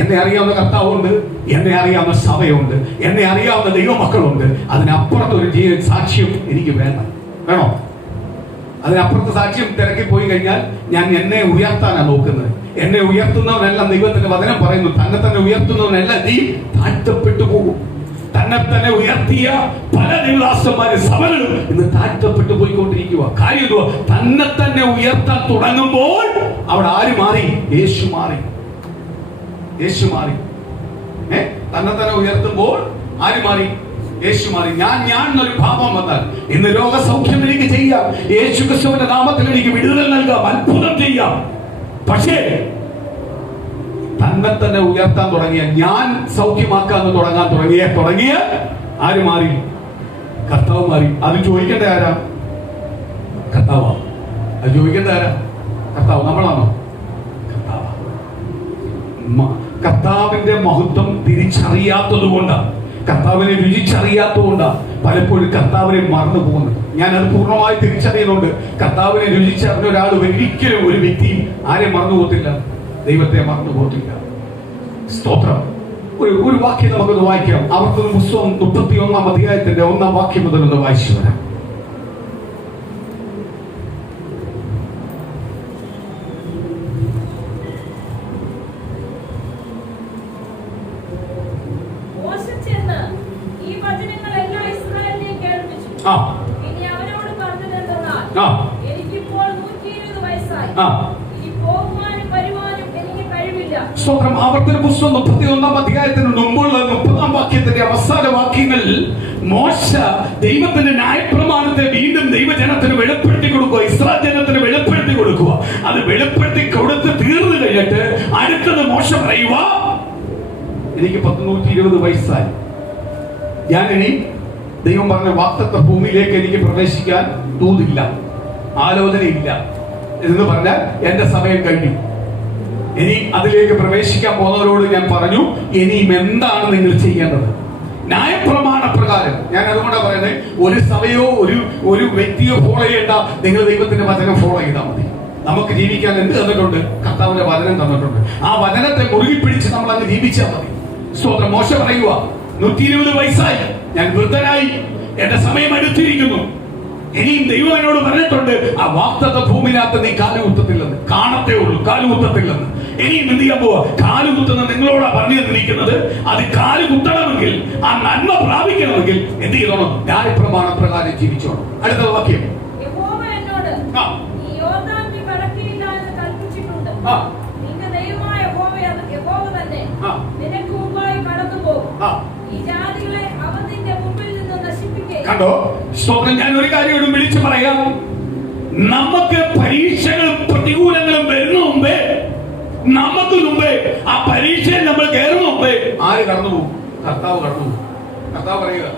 എന്നെ അറിയാവുന്ന കർത്താവുണ്ട്, എന്നെ അറിയാവുന്ന സഭയുണ്ട്, എന്നെ അറിയാവുന്ന ദൈവമക്കളുണ്ട്. അതിനപ്പുറത്ത് ഒരു ജീവൻ സാക്ഷ്യം എനിക്ക് വേണം. വേണോ? അതിനപ്പുറത്ത് സാക്ഷ്യം തിരക്കി പോയി കഴിഞ്ഞാൽ ഞാൻ എന്നെ ഉയർത്താനാണ് നോക്കുന്നത്. എന്നെ ഉയർത്തുന്നവനെല്ലാം, ദൈവത്തിന്റെ വചനം പറയുന്നു, തന്നെ തന്നെ ഉയർത്തുന്നവനെല്ലാം നീ താഴ്ത്തപ്പെട്ടു പോകും. തന്നെ തന്നെ ഉയർത്തിയ പല ദൈവദാസന്മാരെ സഭകളും ഇന്ന് താഴ്ത്തപ്പെട്ടു പോയിക്കൊണ്ടിരിക്കുക. കാര്യം എന്തുവാ? തന്നെ തന്നെ ഉയർത്താൻ തുടങ്ങുമ്പോൾ അവിടെ ആര് മാറി? യേശു മാറി, യേശു മാറി. തന്നെ തന്നെ ഉയർത്തുമ്പോൾ ആര് മാറി? യേശു മാറി. ഞാൻ എന്നൊരു ഭാവം വന്നാൽ ഇന്ന് രോഗസൗഖ്യം എനിക്ക് ചെയ്യാം, യേശു ക്രിസ്തുവിന്റെ നാമത്തിൽ എനിക്ക് വിടുതൽ നൽകാം, അത്ഭുതം ചെയ്യാം. പക്ഷേ തന്നെ തന്നെ ഉയർത്താൻ തുടങ്ങിയ, ഞാൻ സൗഖ്യമാക്കാന്ന് തുടങ്ങിയ ആര് മാറി? കർത്താവ് മാറി. അത് ചോദിക്കേണ്ട ആരാ? കർത്താവാ. അത് ചോദിക്കേണ്ട ആരാ? കർത്താവ്. നമ്മളാണോ? കർത്താവ്. കർത്താവിന്റെ മഹത്വം തിരിച്ചറിയാത്തത് കൊണ്ടാണ്, കർത്താവിനെ രുചിച്ചറിയാത്തതുകൊണ്ടാണ് പലപ്പോഴും കർത്താവിനെ മറന്നു പോകുന്നത്. ഞാൻ അത് പൂർണ്ണമായി തിരിച്ചറിയുന്നുണ്ട്. കർത്താവിനെ രുചിച്ചറിഞ്ഞ ഒരാൾ ഒരിക്കലും, ഒരു വ്യക്തി ആരെ മറന്നു പോകത്തില്ല? ദൈവത്തെ മറന്നു പോകത്തില്ല. സ്തോത്രം. ഒരു വാക്യം നമുക്കൊന്ന് വായിക്കാം. ആവർത്തന പുസ്തകം 31-ാം അധ്യായത്തിന്റെ 1-ാം വാക്യം മുതൽ ഒന്ന് വായിച്ചു വരാം. സ്തോത്രം. ആവർത്തന പുസ്തകം 31-ാം അധ്യായത്തിന് മുമ്പുള്ള 30-ാം വാക്യത്തിന്റെ അവസാന വാക്യങ്ങളിൽ മോശ ദൈവത്തിന്റെ ന്യായപ്രമാണത്തെ വീണ്ടും ദൈവജനത്തിന് വെളിപ്പെടുത്തി കൊടുക്കുക, ഇസ്രായേൽ ജനത്തിന് വെളിപ്പെടുത്തി കൊടുക്കുക. അത് വെളിപ്പെടുത്തി കൊടുത്ത് തീർന്നു കഴിഞ്ഞിട്ട് അടുത്തത് മോശ പറയുക, എനിക്ക് 120 വയസ്സായി, ഞാൻ ഇനി ദൈവം പറഞ്ഞ വാഗ്ദത്ത ഭൂമിയിലേക്ക് എനിക്ക് പ്രവേശിക്കാൻ തോന്നില്ല, ആലോചനയില്ല എന്ന് പറഞ്ഞാൽ എന്റെ സമയം കഴിഞ്ഞു. ഇനി അതിലേക്ക് പ്രവേശിക്കാൻ പോകുന്നവരോട് ഞാൻ പറഞ്ഞു, ഇനിയും എന്താണ് നിങ്ങൾ ചെയ്യേണ്ടത്? ന്യായപ്രമാണ പ്രകാരം. ഞാൻ അതുകൊണ്ടാണ് പറയുന്നത്, ഒരു സഭയോ ഒരു വ്യക്തിയോ ഫോളോ ചെയ്യേണ്ട, നിങ്ങൾ ദൈവത്തിന്റെ വചനം ഫോളോ ചെയ്താൽ മതി. നമുക്ക് ജീവിക്കാൻ എന്ത് തന്നിട്ടുണ്ട്? കർത്താവിന്റെ വചനം തന്നിട്ടുണ്ട്. ആ വചനത്തെ മുറുകി പിടിച്ച് നമ്മൾ അങ്ങ് ജീവിച്ചാൽ മതി. സ്തോത്രം. മോശ പറയുക, 120 വയസ്സായി, ഞാൻ വൃദ്ധനായി, എന്റെ സമയം അടുത്തിരിക്കുന്നു. ഇനിയും ദൈവം എന്നോട് പറഞ്ഞിട്ടുണ്ട്, ആ വാഗ്ദത്ത ഭൂമിയിനകത്ത് നീ കാലുകുത്തത്തില്ലെന്ന്, കാണത്തേ ഉള്ളൂ, കാലുകുത്തത്തില്ലെന്ന്. ഇനിയും എന്ത് ചെയ്യാൻ പോവാ? കാലുകുത്തുന്ന നിങ്ങളോടാ പറഞ്ഞു തന്നിരിക്കുന്നത്. അത് കാലുകുത്തണമെങ്കിൽ, ആ നന്മ പ്രാപിക്കണമെങ്കിൽ എന്ത് ചെയ്തോണം? ന്യായപ്രമാണ പ്രകാരം ജീവിച്ചോണം. അടുത്ത വാക്യം, കണ്ടോ? സ്തോത്രം. ഞാൻ ഒരു കാര്യം വിളിച്ചു പറയാം. നമുക്ക് പരീക്ഷകളും പ്രതികൂലങ്ങളും വരുന്ന മുമ്പേ, നമുക്ക് മുമ്പേ ആ പരീക്ഷയിൽ നമ്മൾ കയറുന്ന മുമ്പേ ആര് കടന്നു പോകും? കർത്താവ് കടന്നു പോകും. കർത്താവ് പറയുക,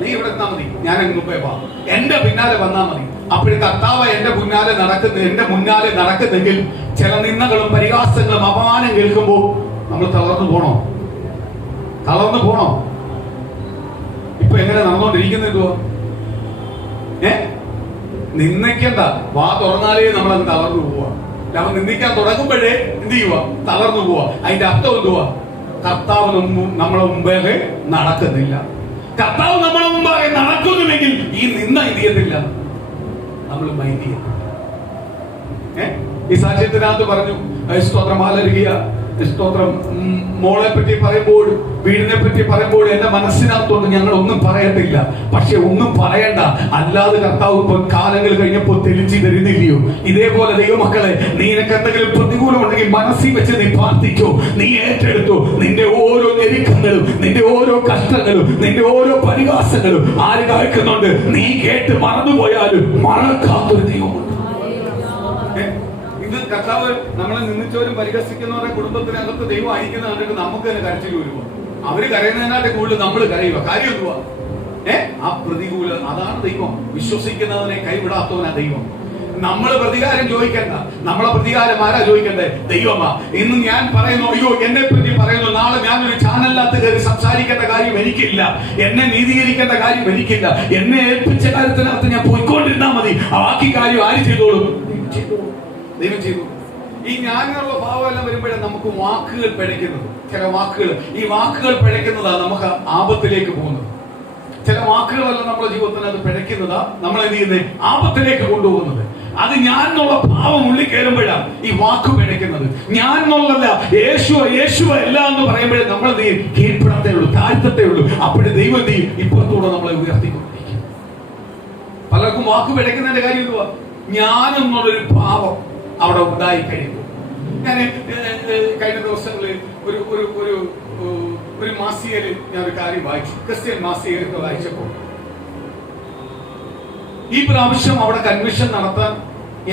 നീ ഇവിടെ എത്താ മതി, ഞാൻ അങ്ങ് മുമ്പേ വാ, എന്റെ പിന്നാലെ വന്നാ മതി. അപ്പോഴും കർത്താവ് എന്റെ മുന്നാലെ നടക്കുന്നെങ്കിൽ ചില നിന്ദകളും പരിഹാസങ്ങളും അപമാനം കേൾക്കുമ്പോ നമ്മൾ തളർന്നു പോണോ? ഇപ്പൊ എങ്ങനെ നടന്നുകൊണ്ടിരിക്കുന്നത്? നിന്ദിക്കണ്ട, വാ തുറന്നാലേ നമ്മളത് തളർന്നു പോവാ. നമ്മൾ നിന്ദിക്കാൻ തുടങ്ങുമ്പോഴേ എന്ത് ചെയ്യുക? തളർന്നു പോവാ. അതിന്റെ അർത്ഥം എന്തുവാ? കർത്താവിനൊന്നും നമ്മളെ മുമ്പേ നടക്കുന്നില്ല. കർത്താവ് നമ്മളെ മുമ്പാകെ നടക്കുന്നുണ്ടെങ്കിൽ ഈ നിന്ന എന്ത് ചെയ്യത്തില്ല, നമ്മൾ മൈൻഡ് ചെയ്യത്തില്ല. ഈ സാക്ഷ്യത്തിനകത്ത് പറഞ്ഞു, സ്തോത്രം, ഹാലലുയ, സ്തോത്രം. മോളെ പറ്റി പറയുമ്പോൾ, വീടിനെ പറ്റി പറയുമ്പോൾ എന്റെ മനസ്സിനകത്തൊന്നും ഞങ്ങൾ ഒന്നും പറയത്തില്ല. പക്ഷെ ഒന്നും പറയണ്ട, അല്ലാതെ കർത്താവ് ഇപ്പൊ കാലങ്ങൾ കഴിഞ്ഞപ്പോൾ തെളിച്ചു തരുന്നില്ലയോ? ഇതേപോലെ ദൈവമക്കളെ, നിനക്ക് എന്തെങ്കിലും പ്രതികൂലം ഉണ്ടെങ്കിൽ മനസ്സിൽ വെച്ച് നീ പ്രാർത്ഥിക്കോ, നീ ഏറ്റെടുത്തോ. നിന്റെ ഓരോ ഞെരുക്കങ്ങളും, നിന്റെ ഓരോ കഷ്ടങ്ങളും, നിന്റെ ഓരോ പരിഹാസങ്ങളും ആര് കേൾക്കുന്നുണ്ട്? നീ കേട്ട് മറന്നുപോയാലും മറക്കാത്തൊരു ദൈവമുണ്ട്. ഇത് കർത്താവ് നമ്മളെ നിന്ദിച്ചവരും പരിഹസിക്കുന്നവരുടെ കുടുംബത്തിനകത്ത് ദൈവം അയക്കുന്ന കണ്ടിട്ട് നമുക്ക് തന്നെ കരച്ചിൽ വരുമോ? അവര് കരയുന്നതിനായിട്ട് കൂടുതൽ നമ്മൾ കരയുക. കാര്യം എന്തുവാ? ആ പ്രതികൂല, അതാണ് ദൈവം. വിശ്വസിക്കുന്നവനെ കൈവിടാത്തവനാ ദൈവം. നമ്മൾ പ്രതികാരം ചോദിക്കണ്ട. നമ്മളെ പ്രതികാരം ആരാ ചോദിക്കണ്ടേ? ദൈവമാ. ഇന്ന് ഞാൻ പറയുന്നു, അയ്യോ എന്നെ പറ്റി പറയുന്നു, നാളെ ഞാനൊരു ചാനലിനകത്ത് കയറി സംസാരിക്കേണ്ട കാര്യം എനിക്കില്ല, എന്നെ നീതീകരിക്കേണ്ട കാര്യം എനിക്കില്ല. എന്നെ ഏൽപ്പിച്ച കാര്യത്തിനകത്ത് ഞാൻ പോയിക്കൊണ്ടിരുന്നാ മതി. ആ ബാക്കി കാര്യം ആര് ചെയ്തോളും? ദൈവം ചെയ്തു. ഈ ഞാനുള്ള ഭാവമെല്ലാം വരുമ്പോഴേ നമുക്ക് വാക്കുകൾ പിഴയ്ക്കുന്നത്. ചില വാക്കുകൾ, ഈ വാക്കുകൾ പിഴയ്ക്കുന്നതാണ് നമുക്ക് ആപത്തിലേക്ക് പോകുന്നത്. ചില വാക്കുകളല്ല നമ്മുടെ ജീവിതത്തിൽ അത് പിഴയ്ക്കുന്നതാ നമ്മളെ എന്ത് ചെയ്യുന്നത്? ആപത്തിലേക്ക് കൊണ്ടുപോകുന്നത്. അത് ഞാൻ എന്നുള്ള ഭാവം ഉള്ളിൽ കയറുമ്പോഴാണ് ഈ വാക്ക് പിഴയ്ക്കുന്നത്. ഞാൻ എന്നുള്ളതല്ല, യേശുവ അല്ല എന്ന് പറയുമ്പോഴേ നമ്മൾ എന്ത് ചെയ്യും? കീഴ്പ്പെടത്തേ ഉള്ളൂ, താഴ്ത്തത്തേ ഉള്ളൂ. അപ്പോഴും ദൈവം എന്ത് ചെയ്യും? ഇപ്പുറത്തൂടെ നമ്മളെ ഉയർത്തിക്കൊണ്ടിരിക്കും. പലർക്കും വാക്ക് പിഴയ്ക്കുന്നതിന്റെ കാര്യം എന്തുവാ? ഞാനെന്നുള്ളൊരു ഭാവം അവിടെ ഉണ്ടായി കഴിയുന്നു. ഞാൻ കഴിഞ്ഞ ദിവസങ്ങളിൽ ഒരു മാസികയിൽ ഞാനൊരു കാര്യം വായിച്ചു. ക്രിസ്ത്യൻ മാസികയൊക്കെ വായിച്ചപ്പോൾ ഈ പ്രാവശ്യം അവിടെ കൺവെൻഷൻ നടത്താൻ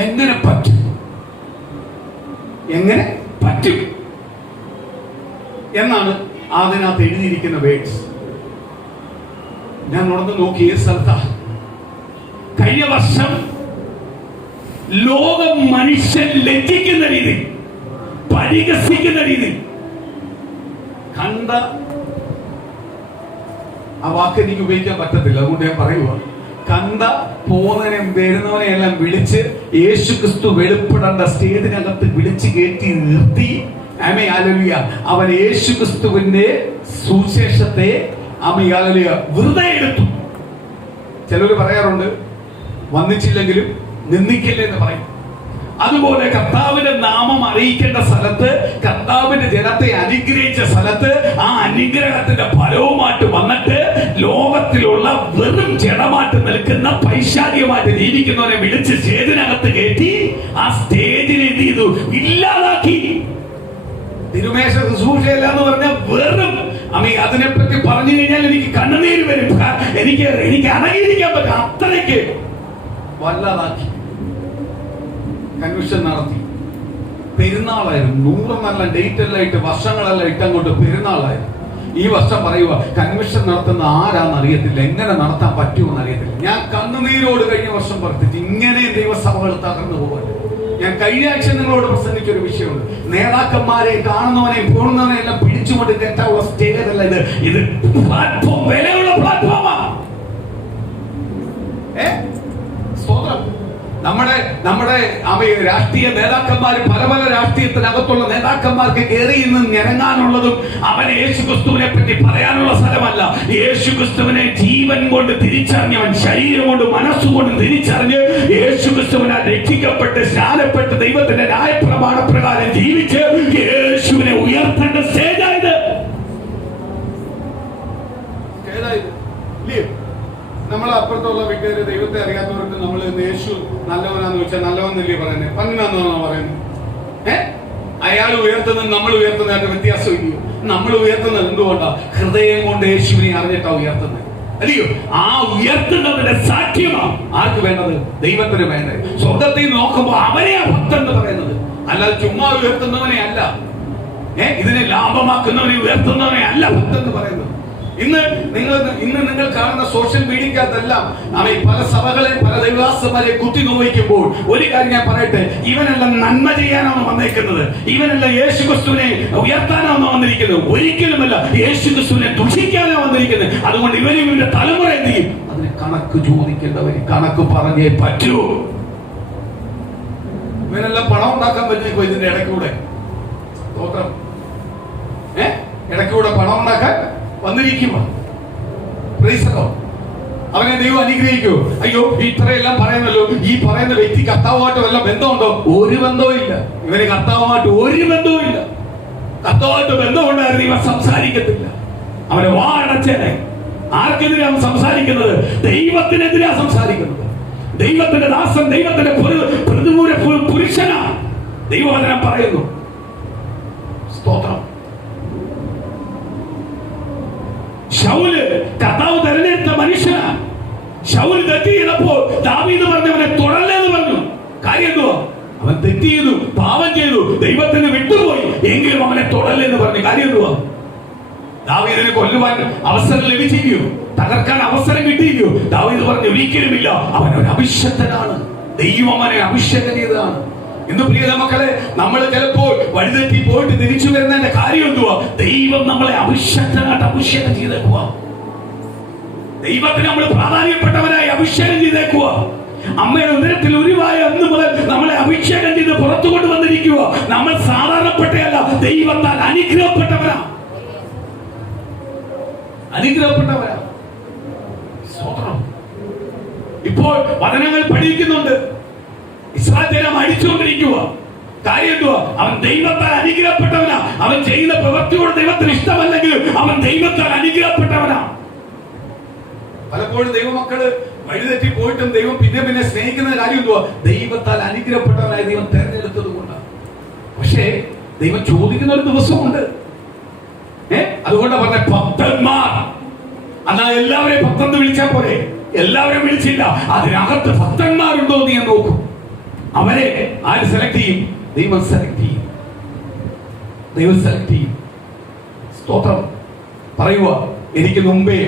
എങ്ങനെ പറ്റും എന്നാണ് അതിനകത്ത് എഴുതിയിരിക്കുന്ന വേർഡ്സ്. ഞാൻ നടന്നു നോക്കി ഏത് സ്ഥലത്താ. കഴിഞ്ഞ വർഷം ലോകം മനുഷ്യൻ ലജ്ജിക്കുന്ന രീതി, പരിഹസിക്കുന്ന രീതി കണ്ട ആ വാക്ക് എനിക്ക് ഉപയോഗിക്കാൻ പറ്റത്തില്ല, അതുകൊണ്ട് ഞാൻ പറയുക. കണ്ട പോകുന്നതിനെ വരുന്നവനെ എല്ലാം വിളിച്ച് യേശു ക്രിസ്തു വെളിപ്പെടേണ്ട സ്റ്റേജിനകത്ത് വിളിച്ച് കയറ്റി നിർത്തി. ആമേൻ, ഹല്ലേലൂയ. അവൻ യേശു ക്രിസ്തുവിന്റെ സുവിശേഷത്തെ ആമേൻ, ഹല്ലേലൂയ, വെറുതെ എടുത്തു. ചിലർ പറയാറുണ്ട്, വന്നിച്ചില്ലെങ്കിലും നിന്ദിക്കില്ല എന്ന് പറയും. അതുപോലെ കർത്താവിന്റെ നാമം അറിയിക്കേണ്ട സ്ഥലത്ത്, കർത്താവിന്റെ ജനത്തെ അനുഗ്രഹിച്ച സ്ഥലത്ത്, ആ അനുഗ്രഹത്തിന്റെ ഫലവുമായിട്ട് വന്നിട്ട് ലോകത്തിലുള്ള വെറും ജഡമായിട്ട് നിൽക്കുന്ന പൈശാചികമായിട്ട് ജീവിക്കുന്നവരെ വിളിച്ച് സ്റ്റേജിനകത്ത് കയറ്റി ആ സ്റ്റേജിനെ എന്ത് ചെയ്തു? ഇല്ലാതാക്കി. തിരുമേശ ശുശ്രൂഷയില്ല എന്ന് പറഞ്ഞാൽ വെറും അതിനെപ്പറ്റി പറഞ്ഞു കഴിഞ്ഞാൽ എനിക്ക് കണ്ണുനീര് വരും. എനിക്ക് അടങ്ങിയിരിക്കാൻ പറ്റും. അത്രയ്ക്ക് വല്ലാതാക്കി. കൺവെൻഷൻ നടത്തി. പെരുന്നാളായിരുന്നു. 100 നല്ല ഡേറ്റ് എല്ലാം ഇട്ട് വർഷങ്ങളെല്ലാം ഇട്ടങ്ങോട്ട് പെരുന്നാളായിരുന്നു. ഈ വർഷം പറയുക, കൺവെൻഷൻ നടത്തുന്ന ആരാന്ന് അറിയത്തില്ല, എങ്ങനെ നടത്താൻ പറ്റുമെന്ന് അറിയത്തില്ല. ഞാൻ കണ്ണുനീരോട് കഴിഞ്ഞ വർഷം പറഞ്ഞിട്ട് ഇങ്ങനെ ദൈവസഭകൾ തകർന്നു പോകാൻ. ഞാൻ കഴിഞ്ഞ ആഴ്ച നിങ്ങളോട് പ്രസംഗിച്ച ഒരു വിഷയമുണ്ട്. നേതാക്കന്മാരെ കാണുന്നവനെ പോകുന്നവനെ എല്ലാം പിടിച്ചുകൊണ്ട് തെറ്റാനുള്ള സ്റ്റേജ് അല്ല ഇത് പ്ലാറ്റ്ഫോം, വിലയുള്ള പ്ലാറ്റ്ഫോമാ. നമ്മുടെ രാഷ്ട്രീയ നേതാക്കന്മാർ, പല പല രാഷ്ട്രീയത്തിനകത്തുള്ള നേതാക്കന്മാർക്ക് കയറി നിന്ന് ഞെരങ്ങാനുള്ളതും അവനെ യേശു ക്രിസ്തുവിനെ പറ്റി പറയാനുള്ള സ്ഥലമല്ല. യേശു ക്രിസ്തുവിനെ ജീവൻ കൊണ്ട് തിരിച്ചറിഞ്ഞവൻ, ശരീരം കൊണ്ട് മനസ്സുകൊണ്ട് തിരിച്ചറിഞ്ഞ് യേശു ക്രിസ്തുവിനെ രക്ഷിക്കപ്പെട്ട് സ്നാനപ്പെട്ട് ദൈവത്തിന്റെ ന്യായപ്രമാണ പ്രകാരം ജീവിച്ച് യേശുവിനെ ഉയർത്തേണ്ട സ്റ്റേജായത്. നമ്മളെ അപ്പുറത്തുള്ള വീട്ടുകാര് ദൈവത്തെ അറിയാത്തവർക്ക് നമ്മൾ യേശു നല്ലവനാന്ന് വെച്ചാൽ നല്ലവന്നല്ലേ പറയുന്നത്, പന്നിനാന്നാണോ പറയുന്നത്? അയാൾ ഉയർത്തുന്നത് നമ്മൾ ഉയർത്തുന്നതിന്റെ വ്യത്യാസമില്ലയോ? നമ്മൾ ഉയർത്തുന്നത് എന്തുകൊണ്ടാ? ഹൃദയം കൊണ്ട് യേശുവിനെ അറിഞ്ഞിട്ടാ ഉയർത്തുന്നത്, അല്ലയോ? ആ ഉയർത്തുന്നതിന്റെ സാക്ഷ്യമാണ് ആർക്ക് വേണ്ടത്? ദൈവത്തിന് വേണ്ടത്. സ്വർഗത്തിൽ നോക്കുമ്പോൾ അവനെയാ ഭക്തൻ എന്ന് പറയുന്നത്, അല്ലാതെ ചുമ്മാ ഉയർത്തുന്നവനെ അല്ല. ഇതിനെ ലാഭമാക്കുന്നവനെ ഉയർത്തുന്നവനെ അല്ല ഭക്തൻ എന്ന് പറയുന്നത്. ഇന്ന് നിങ്ങൾ കാണുന്ന സോഷ്യൽ മീഡിയക്കകത്തെല്ലാം പല സഭകളെ, പല ദൈവദാസന്മാരെ കുത്തി നോവിക്കുമ്പോൾ ഒരു കാര്യം ഞാൻ പറയട്ടെ, ഇവനെല്ലാം നന്മ ചെയ്യാനാണ് വന്നേക്കുന്നത്, ഇവനെല്ലാം യേശു ക്രിസ്തുവിനെ ഉയർത്താനാണ് വന്നിരിക്കുന്നത്. ഒരിക്കലുമല്ല യേശു ക്രിസ്തുവിനെ ദുഷിക്കാനാണ് വന്നിരിക്കുന്നത്. അതുകൊണ്ട് ഇവന്റെ തലമുറ എന്ത് ചെയ്യും? അതിന് കണക്ക് ചോദിക്കേണ്ടവർ കണക്ക് പറഞ്ഞേ പറ്റൂ. ഇവനെല്ലാം പണം ഉണ്ടാക്കാൻ പറ്റും ഇതിന്റെ ഇടയ്ക്കൂടെ. ഇടയ്ക്കൂടെ പണം ഉണ്ടാക്കാൻ വന്നിരിക്കുക. അവനെ ദൈവം അനുഗ്രഹിക്കൂ. അയ്യോ, ഇത്രയെല്ലാം പറയുന്നല്ലോ, ഈ പറയുന്ന വ്യക്തി കർത്താവുമായിട്ട് വല്ല ബന്ധമുണ്ടോ? ഒരു ബന്ധവും ഇല്ല. ഇവന് കർത്താവുമായിട്ട് ഒരു ബന്ധവും ഇല്ല. കർത്താവുമായിട്ട് ബന്ധമുണ്ടായിരുന്നു ഇവൻ സംസാരിക്കത്തില്ല. അവനെ വാടച്ചേനെ. ആർക്കെതിരെ അവൻ സംസാരിക്കുന്നത്? ദൈവത്തിനെതിരാ സംസാരിക്കുന്നത്. ദൈവത്തിന്റെ ദാസൻ, ദൈവത്തിന്റെ പ്രതികൂല പുരുഷനാണ്. ദൈവവചനം പറയുന്നു. സ്തോത്രം. ശൗല് കർത്താവ് തെരഞ്ഞെടുത്ത മനുഷ്യനാണ്. ശൗല് തെറ്റ് ചെയ്തപ്പോൾ ദാവീദ് പറഞ്ഞവനെ തുടരലെന്ന് പറഞ്ഞു. കാര്യം എന്തുവാ? അവൻ തെറ്റ് ചെയ്തു, പാപം ചെയ്തു, ദൈവത്തിന് വിട്ടുപോയി, എങ്കിലും അവനെ തൊടല്ലെന്ന് പറഞ്ഞ് കാര്യം എന്തുവാ? ദാവീദിനെ കൊല്ലുവാൻ അവസരം ലഭിച്ചിരിക്കോ? തകർക്കാൻ അവസരം കിട്ടിയിരിക്കോ? ദാവീദ് പറഞ്ഞു ഒരിക്കലുമില്ല, അവൻ ഒരു അഭിഷക്തനാണ്, ദൈവം അവനെ അഭിഷേകം ചെയ്തതാണ്. ഇന്ന് പ്രിയ മക്കളെ, നമ്മൾ ചിലപ്പോൾ വഴിതെറ്റി പോയിട്ട് തിരിച്ചു വരുന്നതിന്റെ കാര്യം എന്തുവാ? ദൈവം നമ്മളെ അഭിഷക്തനായിട്ട് അഭിഷേകം ചെയ്തേക്കുക. ദൈവത്തിന് നമ്മൾ പ്രാധാന്യപ്പെട്ടവനായി അഭിഷേകം ചെയ്തേക്കുക. അമ്മയുടെ ഉദരത്തിൽ ഉരുവായ അന്ന് മുതൽ നമ്മളെ അഭിഷേകം ചെയ്ത് പുറത്തു കൊണ്ടുവന്നിരിക്കുക. നമ്മൾ സാധാരണപ്പെട്ടയല്ല, ദൈവത്താൽ അനുഗ്രഹപ്പെട്ടവരാ. അനുഗ്രഹപ്പെട്ടവരാ. ഇപ്പോൾ വചനങ്ങൾ പഠിക്കുന്നുണ്ട്. ഇസ്രായേൽ ജനം അടിച്ചുകൊണ്ടിരിക്കുക. കാര്യം എന്തുവാ? അവൻ ദൈവത്താൽ അനുഗ്രഹപ്പെട്ടവനാ. അവൻ ചെയ്യുന്ന പ്രവൃത്തിയോട് ദൈവത്തിന് ഇഷ്ടമല്ലെങ്കിൽ അവൻ ദൈവത്താൽ അനുഗ്രഹപ്പെട്ടവനാ. പലപ്പോഴും ദൈവമക്കള് വഴിതെറ്റി പോയിട്ടും ദൈവം പിന്നെ സ്നേഹിക്കുന്ന കാര്യം എന്തുവാ? ദൈവത്താൽ അനുഗ്രഹപ്പെട്ടവനായി ദൈവം തെരഞ്ഞെടുത്തത് കൊണ്ടാണ്. പക്ഷേ ദൈവം ചോദിക്കുന്ന ഒരു ദിവസമുണ്ട്. അതുകൊണ്ടാ പറഞ്ഞ ഭക്തന്മാർ. എന്നാ എല്ലാവരെയും ഭക്തൻ വിളിച്ചാൽ പോരെ? എല്ലാവരും വിളിച്ചില്ല. അതിനകത്ത് ഭക്തന്മാരുണ്ടോ എന്ന് ഞാൻ നോക്കും. അവരെ ആര് സെലക്ട് ചെയ്യും? ദൈവം സെലക്ട് ചെയ്യും. ദൈവം സെലക്ട് ചെയ്യും. സ്തോത്രം. പറയുക, എനിക്ക് മുമ്പേ,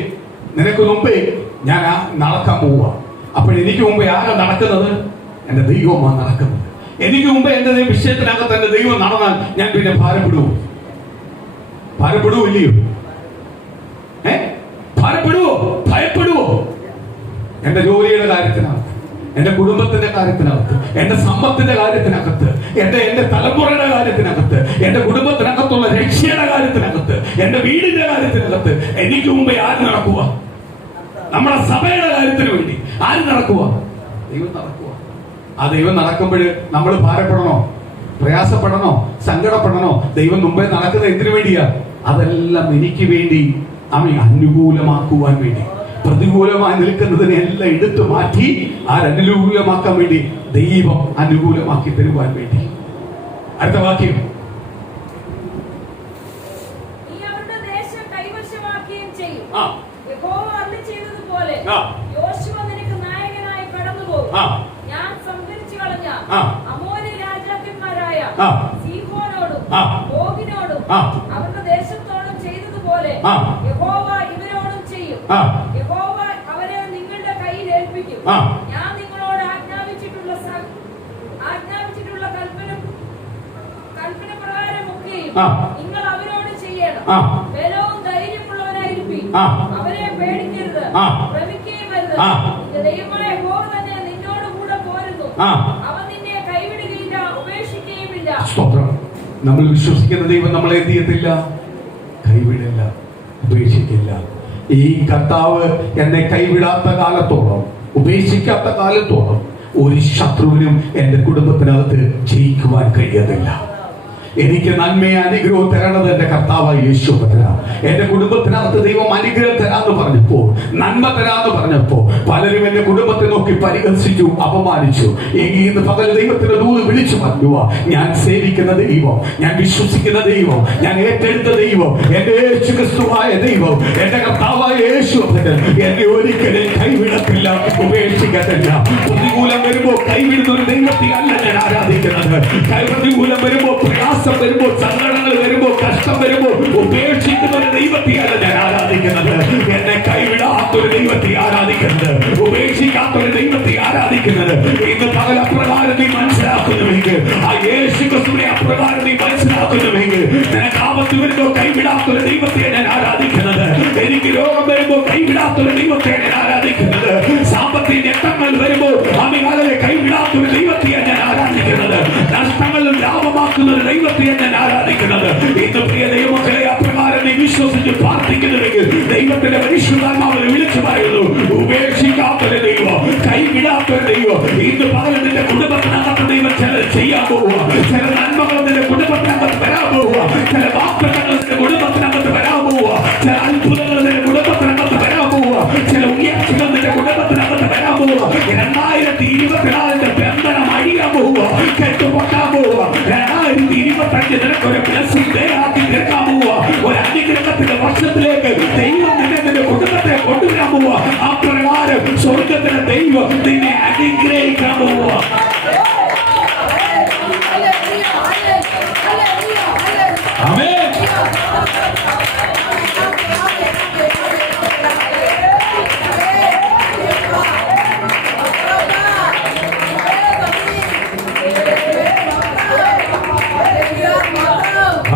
നിനക്ക് മുമ്പേ ഞാൻ നടക്കാൻ പോവുക. അപ്പോൾ എനിക്ക് മുമ്പേ ആരാ നടക്കുന്നത്? എന്റെ ദൈവമാണ് നടക്കുന്നത്. എനിക്ക് മുമ്പേ എന്റെ വിഷയത്തിനകത്ത് എന്റെ ദൈവം നടന്നാൽ ഞാൻ പിന്നെ ഭാരപ്പെടുവോ? ഭാരപ്പെടുവോ ഇല്ലയോ? ഭാരപ്പെടുവോ? ഭയപ്പെടുവോ? എന്റെ ജോലിയുടെ കാര്യത്തിനകത്ത്, എന്റെ കുടുംബത്തിന്റെ കാര്യത്തിനകത്ത്, എന്റെ സമ്പത്തിന്റെ കാര്യത്തിനകത്ത്, എന്റെ തലമുറയുടെ കാര്യത്തിനകത്ത്, എന്റെ കുടുംബത്തിനകത്തുള്ള രക്ഷയുടെ കാര്യത്തിനകത്ത്, എന്റെ വീടിന്റെ കാര്യത്തിനകത്ത് എനിക്ക് മുമ്പേ ആര് നടക്കുക? നമ്മുടെ സഭയുടെ കാര്യത്തിന് വേണ്ടി ആര് നടക്കുക? ദൈവം നടക്കുക. ആ ദൈവം നടക്കുമ്പോൾ നമ്മൾ ഭാരപ്പെടണോ? പ്രയാസപ്പെടണോ? സങ്കടപ്പെടണോ? ദൈവം മുമ്പേ നടക്കുന്നത് എന്തിനു വേണ്ടിയാ? അതെല്ലാം എനിക്ക് വേണ്ടി, അവൻ അനുകൂലമാക്കുവാൻ വേണ്ടി. പ്രതികൂലമായി നിൽക്കുന്നതിനെ എല്ലാം എടുത്തു മാറ്റി അനുകൂലമാക്കാൻ വേണ്ടി ദൈവം അനുകൂലമാക്കി തരുവാൻ വേണ്ടി. അടുത്ത വാക്യം. അവരുടെ ദേശത്തോടും ചെയ്തതുപോലെ യഹോവ ഇവരോടും ചെയ്യും. യഹോവ അവരെ നിങ്ങളുടെ കയ്യിൽ ഏൽപ്പിക്കും. ഞാൻ നിങ്ങളോട് ആജ്ഞാപിച്ചിട്ടുള്ള കൽപ്പന പ്രകാരമൊക്കെയും നിങ്ങൾ അവരോട് ചെയ്യണം. ബലവും ധൈര്യമുള്ളവരായിരിക്കും. അവരെ പേടിക്കരുത്, ഭ്രമിക്കുകയും വരുത്. ദൈവമായ യഹോവ തന്നെ നിന്നോട് കൂടെ പോരുന്നു. അവൻ നിന്നെ കൈവിടുകയില്ല, ഉപേക്ഷിക്കുകയുമില്ല. നമ്മൾ വിശ്വസിക്കുന്ന ദൈവം നമ്മളെ എന്ത് ചെയ്യത്തില്ല? കൈവിടില്ല, ഉപേക്ഷിക്കില്ല. ഈ കർത്താവ് എന്നെ കൈവിടാത്ത കാലത്തോളം, ഉപേക്ഷിക്കാത്ത കാലത്തോളം ഒരു ശത്രുവിനും എന്റെ കുടുംബത്തിനകത്ത് ജയിക്കുവാൻ കഴിയത്തില്ല. എനിക്ക് നന്മയെ അനുഗ്രഹം തരണത് എന്റെ കർത്താവായ യേശു തരാം. എന്റെ കുടുംബത്തിനകത്ത് ദൈവം അനുഗ്രഹം തരാന്ന് പറഞ്ഞപ്പോ, നന്മ തരാന്ന് പറഞ്ഞപ്പോ പലരും എന്റെ കുടുംബത്തെ നോക്കി പരിഹസിച്ചു, അപമാനിച്ചു. ഇന്ന് പകൽ ദൈവത്തിന്റെ ദൂത് വിളിച്ചു പറഞ്ഞുവാ, ഞാൻ സേവിക്കുന്ന ദൈവം, ഞാൻ വിശ്വസിക്കുന്ന ദൈവം, ഞാൻ ഏറ്റെടുത്ത ദൈവം, എന്റെ യേശു ക്രിസ്തുവായ ദൈവം, എന്റെ കർത്താവായ യേശു എന്നെ ഒരിക്കലും കൈവിടത്തില്ല, ഉപേക്ഷിക്കത്തില്ല. പ്രതികൂലം വരുമ്പോ കൈവിടുന്ന ഒരു ദൈവത്തെ അല്ല ഞാൻ ആരാധിക്കുന്നത്. പ്രതികൂലം വരുമ്പോ, പ്രയാസം വരുമ്പോൾ, സങ്കടങ്ങൾ വരുമ്പോൾ, കഷ്ടം വരുമ്പോൾ ഉപേക്ഷിക്കുന്ന ഒരു ദൈവത്തെയല്ല ഞാൻ ആരാധിക്കുന്നത്. എന്നെ കൈവിടാത്തൊരു ദൈവത്തെ ആരാധിക്കുന്നത്, ഉപേക്ഷിക്കാത്തൊരു ദൈവത്തെ ആരാധിക്കുന്നത്. ഇന്ന് പകൽ അപ്രകാരം നീ മനസ്സിലാക്കുന്നുവെങ്കിൽ, ആ യേശു ക്രിസ്തുവിനെ അപ്രകാരം നീ മനസ്സിലാക്കുന്നുവെങ്കിൽ, നിനക്ക് ആപത്ത് വരുമ്പോൾ കൈവിടാത്തൊരു ദൈവത്തെ ഞാൻ ആരാധിക്കുന്നത്. എനിക്ക് രോഗം വരുമ്പോൾ കൈവിടാത്തൊരു ദൈവത്തെ ഞാൻ ആരാധിക്കുന്നത്. സാമ്പത്തിക നേട്ടങ്ങൾ വരുമ്പോൾ അമികാലയെ കൈവിടാത്തൊരു ദൈവത്തെയാണ് ഞാൻ ആരാധിക്കുന്നത്. നഷ്ടങ്ങളും ലാഭമാക്കുന്ന ഒരു ദൈവത്തെ ഞാൻ ആരാധിക്കുന്നത്. ഇന്ന് പ്രിയ ദൈവമക്കളെ, അപ്രകാരം നീ വിശ്വസിച്ച് പ്രാർത്ഥിക്കുന്നുവെങ്കിൽ ദൈവത്തിന്റെ പരിശുദ്ധാത്മാവിനെ വിളിച്ചു പറയുന്നു, ഉപേക്ഷിക്കാത്തൊരു ദൈവം, കൈവിടാത്തൊരു ദൈവം. ഇന്ന് പകൽ നിന്റെ കുടുംബത്തിനകത്ത് ദൈവം ചിലർ ചെയ്യാൻ പോവുക. ചില നന്മകൾ നിന്റെ കുടുംബത്തിനകത്ത് വരാൻ പോവുക. ചില വാർത്തകൾ നിന്റെ കുടുംബത്തിനകത്ത് വരാൻ പോവുക. ചില അത്ഭുതങ്ങൾ നിന്റെ കുടുംബത്തിനകത്ത് വരാൻ പോവുക. ചില ഉയർച്ചകൾ നിന്റെ കുടുംബത്തിനകത്ത് വരാൻ പോവുക. 2024 ബന്ധനം അഴിയാൻ പോവുക, കെട്ടുപൊട്ടാൻ പോവുക. 2025 നിനക്കൊരു ബ്ലെസ്സിംഗ് ഡേ ആക്കി തീർക്കാൻ പോവുക. ഒരു അനുഗ്രഹത്തിന്റെ വർഷത്തിലേക്ക് ദൈവം നിന്റെ കുടുംബത്തെ കൊണ്ടുവരാൻ പോവുക. അപ്രകാരം സ്വർഗത്തിലെ ദൈവം നിന്നെ അനുഗ്രഹിക്കാൻ പോവുക.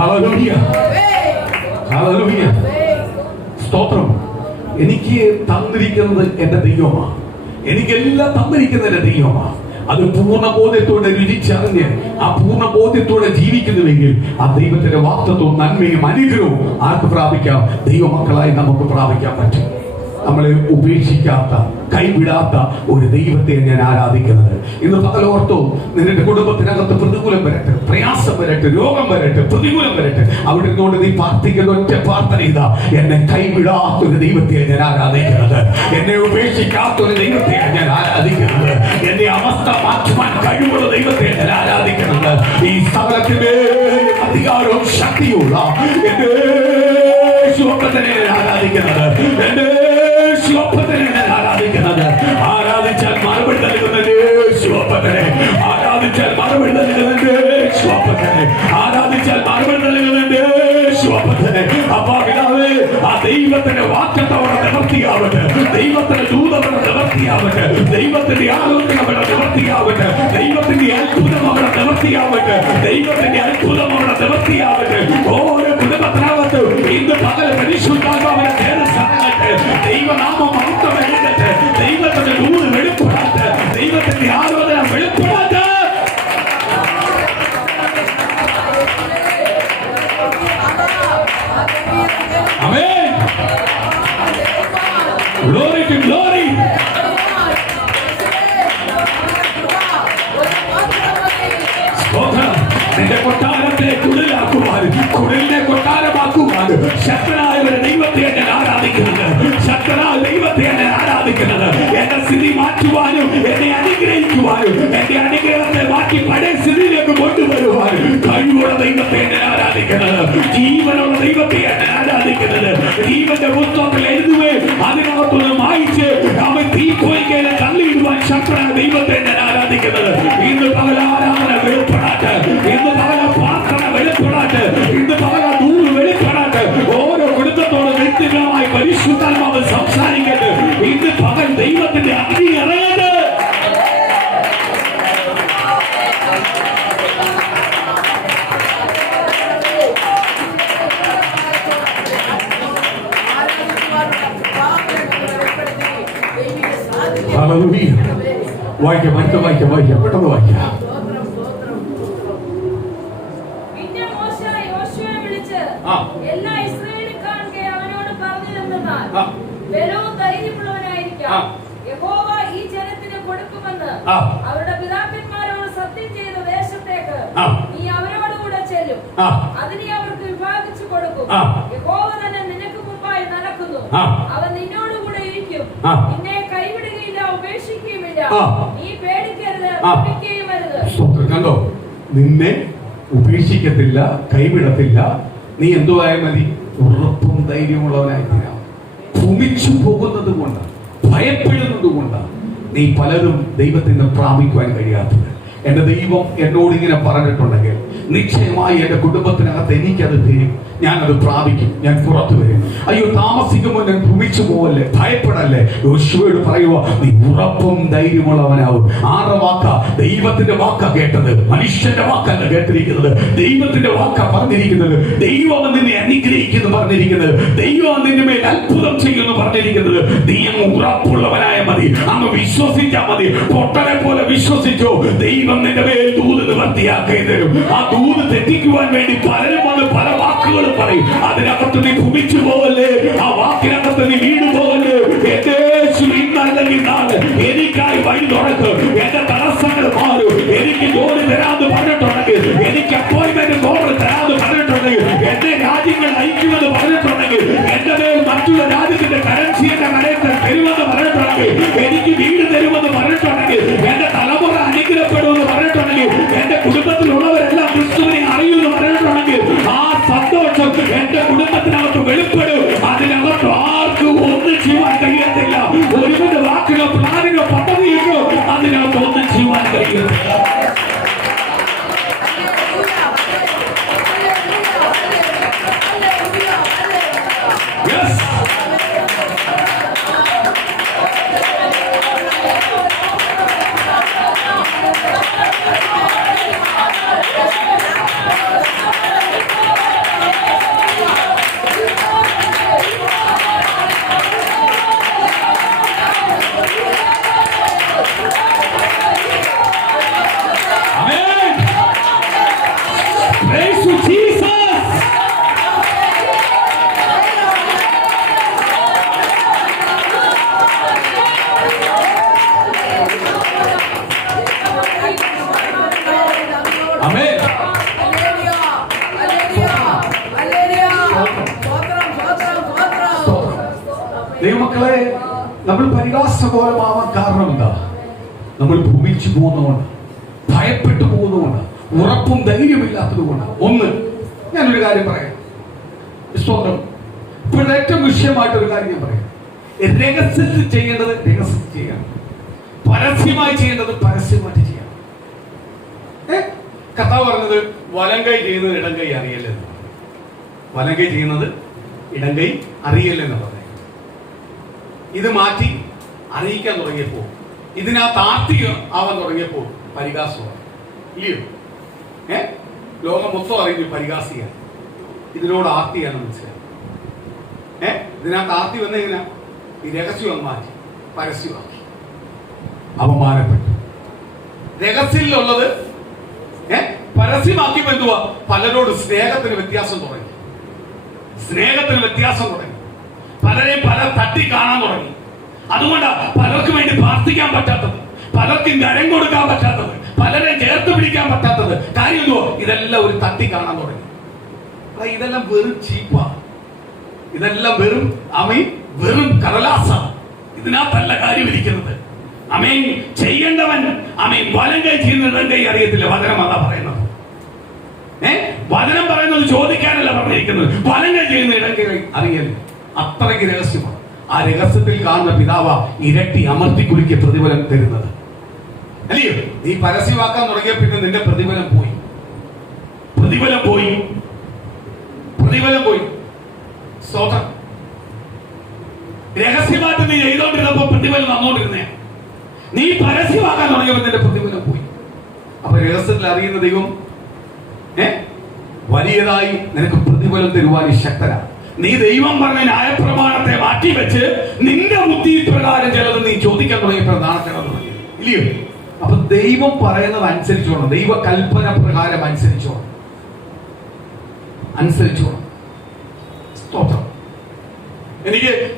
ഹല്ലേലൂയ. ഹല്ലേലൂയ. സ്തോത്രം. എനിക്ക് തന്നിരിക്കുന്നത് എന്റെ ദൈവമാണ്. എനിക്കെല്ലാം തന്നിരിക്കുന്നത് എന്റെ ദൈവമാണ്. അത് പൂർണ്ണ ബോധ്യത്തോടെ രുചിച്ചറിഞ്ഞ് ആ പൂർണ്ണ ബോധ്യത്തോടെ ജീവിക്കുന്നുവെങ്കിൽ ആ ദൈവത്തിന്റെ വാഗ്ദത്തവും നന്മയും അനുഗ്രഹവും ആർക്ക് പ്രാപിക്കാം? ദൈവമക്കളായി നമുക്ക് പ്രാപിക്കാൻ പറ്റും. നമ്മളെ ഉപേക്ഷിക്കാത്ത, കൈവിടാത്ത ഒരു ദൈവത്തെ ഞാൻ ആരാധിക്കുന്നത്. ഇന്ന് പകലോർത്തോ, നിന്റെ കുടുംബത്തിനകത്ത് പ്രതികൂലം വരട്ടെ, പ്രയാസം വരട്ടെ, രോഗം വരട്ടെ, പ്രതികൂലം വരട്ടെ, അവിടെ നിന്നുകൊണ്ട് നീ പ്രാർത്ഥിക്കുന്ന ഒറ്റ പ്രാർത്ഥന ഇതാ: എന്നെ കൈവിടാത്ത ഒരു ദൈവത്തെ ഞാൻ ആരാധിക്കുന്നത്, എന്നെ ഉപേക്ഷിക്കാത്ത ഒരു ദൈവത്തെ ഞാൻ ആരാധിക്കുന്നത്, എന്റെ അവസ്ഥ മാറ്റുവാൻ കഴിവുള്ള ദൈവത്തെ ഞാൻ ആരാധിക്കുന്നത്, ഈ സകലത്തിന്റെ അധികാരവും ശക്തിയുള്ള എന്റെ ശോഭത്തിനെ ആരാധിക്കുന്നത്, എന്റെ ശോഭത്തിനെ ആരാധിക്കുന്നത്. ആരാധിച്ചാൽ മറുപടി നൽകുന്നത് ശോഭത്തിനെ, ആരാധിച്ചാൽ മറുപടി നൽകുന്നത് ശോഭത്തിനെ, ആരാധിച്ചാൽ മറുപടി നൽകുന്നത് ശോഭത്തിനെ. അപ്പാ പിതാവേ, ആ ദൈവത്തിന്റെ വാക്യത്തോടെ നിവർത്തിയാവട്ടെ, ദൈവത്തിന്റെ ദൂതത്തോടെ നിവർത്തിയാവട്ടെ, ദൈവത്തിന്റെ ആരോഗ്യം അവിടെ നിവർത്തിയാവട്ടെ, ദൈവത്തിന്റെ അത്ഭുതം അവിടെ നിവർത്തിയാവട്ടെ, ദൈവത്തിന്റെ അത്ഭുതം അവിടെ നിവർത്തിയാവട്ടെ. ഓരോ കുടുംബത്തിനകത്ത് ഇന്ന് പകൽ പരിശുദ്ധാത്മാവിനെ തേടുകട്ടെ, ദൈവനാമം മഹത്വം എഴുതട്ടെ, ദൈവത്തിന്റെ ദൂത് വെളിപ്പെടട്ടെ, ദൈവത്തിന്റെ ആരാധന വെളിപ്പെടട്ടെ. ആമേൻ. Glory to glory. നിന്റെ കൊട്ടാരത്തെ കുടിലാക്കുവാൻ, കുടിലിനെ കൊട്ടാരമാക്കുവാൻ ശക്തനായവരെ ദൈവത്തെ ഞാൻ ആരാധിക്കുന്നത്, ശക്തനായ ദൈവത്തെ ഞാൻ ആരാധിക്കുന്നത്. എന്റെ സ്ഥിതി മാറ്റുവാനും എന്നെ അനുഗ്രഹിക്കുവാനും എന്റെ അനുഗ്രഹത്തെ മാറ്റി പഴയ സ്ഥിതിയിലേക്ക് കൊണ്ടുവരുവാനും കഴിവുള്ള ദൈവത്തെ ഞാൻ ആരാധിക്കുന്നത്, ജീവനുള്ള ദൈവത്തെ ഞാൻ ആരാധിക്കുന്നത്. ജീവന്റെ പുസ്തകത്തിൽ എഴുതുവേ, അതിനകത്തുനിന്ന് മായിച്ച് അവൻ തീപ്പൊയ്ക്കയിലെ തള്ളിയിടുവാൻ ശക്തനായ ദൈവത്തെ ഞാൻ ആരാധിക്കുന്നത്. ഇന്ന് പകൽ ആരാധന വെളിപ്പെടാട്ട്, ഇന്ന് പകല പ്രാർത്ഥന വെളിപ്പെടാട്ട്, ഇന്ന് പകല ദൂത് വെളിപ്പെടാട്ട്. ഓരോ കുടുംബത്തോടും വ്യക്തിപരമായി പരിശുദ്ധാത്മാവ് സംസാരിക്കട്ടെ. ഇന്ന് പകൽ ദൈവത്തിന്റെ അഗ്നി ഇറങ്ങട്ടെ. വായിക്കാം, അടുത്ത വായിക്കാം, വായിക്കാം, പെട്ടെന്ന് വായിക്കാം. പിന്നെ മോശ യോശുവയെ വിളിച്ച് എല്ലാ ഇസ്രായേലും കാണുക അവനോട് പറഞ്ഞിരുന്നാൽ ബലവും ധൈര്യമുള്ളവനായിരിക്കാം, യഹോവ ഈ ജനത്തിന് കൊടുക്കുമെന്ന് അവരുടെ പിതാക്കന്മാരോട് സത്യം ചെയ്ത ദേശത്തേക്ക് നീ അവരോടുകൂടെ ചെല്ലും, അതിനെ അവർക്ക് വിഭാഗിച്ചു കൊടുക്കും. യഹോവ തന്നെ നിനക്ക് മുമ്പായി നടക്കുന്നു, അവൻ നിന്നോടുകൂടെ ഇരിക്കും, നിന്നെ കൈവിടുകയില്ല, ഉപേക്ഷിക്കുകയുമില്ല. നീ പേടിക്കരുത്, ഭ്രമിക്കുകയുമരുത്. കണ്ടോ, നിന്നെ ഉപേക്ഷിക്കത്തില്ല, കൈവിടത്തില്ല. നീ എന്തുവായ മതി? ഉറപ്പും ധൈര്യമുള്ളവനായി തീരാം. ഭൂമിച്ചു പോകുന്നത് കൊണ്ട്, ഭയപ്പെടുന്നത് കൊണ്ട് നീ പലതും ദൈവത്തിന് പ്രാപിക്കുവാൻ കഴിയാത്തത്. എന്റെ ദൈവം എന്നോട് ഇങ്ങനെ പറഞ്ഞിട്ടുണ്ടെങ്കിൽ നിശ്ചയമായി എന്റെ കുടുംബത്തിനകത്ത് എനിക്കത് തരും, ഞാനത് പ്രാപിക്കും, ഞാൻ പുറത്തു വരും. അയ്യോ, താമസിക്കുമ്പോൾ ഞാൻ ഭ്രമിച്ചു പോവല്ലേ, ഭയപ്പെടല്ലേ. യോശുവയോട് പറയുക, നീ ഉറപ്പും ധൈര്യമുള്ളവനാവും. ആരുടെ വാക്ക? ദൈവത്തിന്റെ വാക്ക കേട്ടത്, മനുഷ്യന്റെ വാക്കല്ല കേട്ടിരിക്കുന്നത്, ദൈവത്തിന്റെ വാക്ക പറഞ്ഞിരിക്കുന്നത്. ദൈവം നിന്നെ അനുഗ്രഹിക്കുന്നു പറഞ്ഞിരിക്കുന്നത്, ദൈവം നിന്റെ മേൽ അത്ഭുതം ചെയ്യുന്നു പറഞ്ഞിരിക്കുന്നത്. നീ അങ്ങ് ഉറപ്പുള്ളവനായ മതി, അങ്ങ് വിശ്വസിച്ചാൽ മതി. പൊട്ടനെ പോലെ വിശ്വസിച്ചോ, ദൈവം നിന്റെ മേൽ ദൂത് നിവർത്തിയാക്കി തരും. ആ ദൂത് തെറ്റിക്കുവാൻ വേണ്ടി പലരും വന്ന് പല വാക്കുകൾ പറയും. അതിനകത്ത് നീ ഭൂമിച്ചു പോവല്ലേ, ആ വാക്കിനകത്ത് നീ വീണു പോവല്ലേ. എന്റെ യേശു ഇന്നല്ലെങ്കിൽ നാളെ എനിക്കായി വഴി തുറക്കും, എന്റെ തടസ്സങ്ങൾ മാറും. എനിക്ക് ജോലി തരാമെന്ന് പറഞ്ഞിട്ടുണ്ടെങ്കിൽ, എനിക്ക് അപ്പോയിന്റ്മെന്റ് ഓർഡർ തരാമെന്ന് പറഞ്ഞിട്ടുണ്ടെങ്കിൽ, എന്റെ രാജ്യങ്ങൾ നയിക്കുമെന്ന് പറഞ്ഞിട്ടുണ്ടെങ്കിൽ, എന്റെ മേൽ മറ്റുള്ള രാജ്യത്തിന്റെ കറൻസി എന്റെ കടയത്തിൽ തരുമെന്ന് പറഞ്ഞിട്ടുണ്ടെങ്കിൽ, എനിക്ക് വീട് തരുമെന്ന് പറഞ്ഞിട്ടുണ്ടെങ്കിൽ, എന്റെ തലമുറ അനുഗ്രഹപ്പെടുമെന്ന് പറഞ്ഞിട്ടുണ്ടെങ്കിൽ, എന്റെ കുടുംബത്തിലുള്ളവരെല്ലാം ക്രിസ്തുവിനെ അറിയുമെന്ന് പറഞ്ഞിട്ടുണ്ടെങ്കിൽ, ആ സന്തോഷം എന്റെ കുടുംബത്തിനകത്ത് വെളിപ്പെടും. അതിനകത്ത് ആർക്കും ഒന്നും ചെയ്യുവാൻ കഴിയത്തില്ല. ഒരുവിധ വാക്കുകൾ, പ്ലാനുകൾ, പദ്ധതിയോ അതിനകത്ത് ഒന്നും ചെയ്യുവാൻ കഴിയത്തില്ല. ദൈവമക്കളെ, നമ്മൾ പരിഹാസകോലമാവാൻ കാരണം എന്താ? നമ്മൾ ഭൂമിച്ചു പോകുന്നതുകൊണ്ട്, ഭയപ്പെട്ടു പോകുന്നതുകൊണ്ട്, ഉറപ്പും ധൈര്യമില്ലാത്തതുകൊണ്ട്. ഒന്ന്, ഞാനൊരു കാര്യം പറയാം. സ്തോത്രം. ഇപ്പോഴത്തെ ഏറ്റവും വിഷയമായിട്ടൊരു കാര്യം ഞാൻ പറയാം. രഹസ്യത്തിൽ ചെയ്യേണ്ടത് രഹസ്യത്തിൽ ചെയ്യാം, പരസ്യമായി ചെയ്യേണ്ടത് പരസ്യമായിട്ട് ചെയ്യാം. കർത്താവ് പറഞ്ഞത് വലം കൈ ചെയ്യുന്നത് ഇടം കൈ അറിയല്ലെന്ന്. വലം കൈ ചെയ്യുന്നത് ഇടം കൈ അറിയല്ലെന്ന് പറഞ്ഞു. ഇത് മാറ്റി അറിയിക്കാൻ തുടങ്ങിയപ്പോൾ, ഇതിനകത്ത് ആർത്തി ആവാൻ തുടങ്ങിയപ്പോൾ പരിഹാസമാണ്. ഇല്ലയോ? ലോകം മൊത്തം അറിഞ്ഞു പരിഹാസിയാണ്. ഇതിനോട് ആർത്തിയാണ് മനസ്സിലായി. ഇതിനകത്ത് ആർത്തി വന്നെങ്ങനെ ഈ രഹസ്യം മാറ്റി പരസ്യമാക്കി, അപമാനപ്പെട്ടു. രഹസ്യത്തിലുള്ളത് പരസ്യമാക്കിയപ്പോ എന്തുവാ? പലരോട് സ്നേഹത്തിന് വ്യത്യാസം തുടങ്ങി. സ്നേഹത്തിന് വ്യത്യാസം തുടങ്ങി. പലരെയും പല തട്ടി കാണാൻ തുടങ്ങി. അതുകൊണ്ടാണ് പലർക്കും വേണ്ടി പ്രാർത്ഥിക്കാൻ പറ്റാത്തത്, പലർക്കും കരം കൊടുക്കാൻ പറ്റാത്തത്, പലരെ ചേർത്ത് പിടിക്കാൻ പറ്റാത്തത്. കാര്യം എന്തുവാ? ഇതെല്ലാം ഒരു തട്ടി കാണാൻ തുടങ്ങി. ഇതെല്ലാം വെറും ചീപ്പാണ്. ഇതെല്ലാം വെറും കടലാസാണ്. ഇതിനകത്തല്ല കാര്യം ഇരിക്കുന്നത്. അമേൻ. ചെയ്യേണ്ടവൻ വലം കൈ ചെയ്യുന്ന ഇടം കൈ അറിയത്തില്ല. വചനം അതാ പറയുന്നത്. വചനം പറയുന്നത് ചോദിക്കാനല്ല പറഞ്ഞിരിക്കുന്നത്. വലം കൈ ചെയ്യുന്ന ഇടം കൈ അറിയല്ല. അത്രയ്ക്ക് രഹസ്യമാണ്. ആ രഹസ്യത്തിൽ കാണുന്ന പിതാവ ഇരട്ടി അമർത്തി കുലുക്കി പ്രതിഫലം തരുന്നത്. അല്ലയോ? നീ പരസ്യമാക്കാൻ തുടങ്ങിയ പിന്നെ നിന്റെ പ്രതിഫലം പോയി. സ്തോത്രം. രഹസ്യമായിട്ട് നീ ചെയ്തോണ്ടിരുന്നപ്പോ പ്രതിഫലം തന്നോണ്ടിരുന്നേ. നീ പരസ്യമാക്കാൻ തുടങ്ങിയപ്പോൾ നിന്റെ പ്രതിഫലം പോയി. അപ്പൊ രഹസ്യത്തിൽ അറിയുന്ന ദൈവം വലിയതായി നിനക്ക് പ്രതിഫലം തരുവാൻ ശക്തനാണ്. നീ ദൈവം പറഞ്ഞ ന്യായപ്രമാണത്തെ മാറ്റിവെച്ച് നിന്റെ ബുദ്ധി പ്രകാരം ചിലത് നീ ചോദിക്കാൻ തുടങ്ങിയപ്പോൾ നാണക്കേടാൻ തുടങ്ങി. ഇല്ലയോ? അപ്പൊ ദൈവം പറയുന്നത് അനുസരിച്ചോണം. ദൈവ കൽപ്പന പ്രകാരം അനുസരിച്ചോണം. സ്തോത്രം.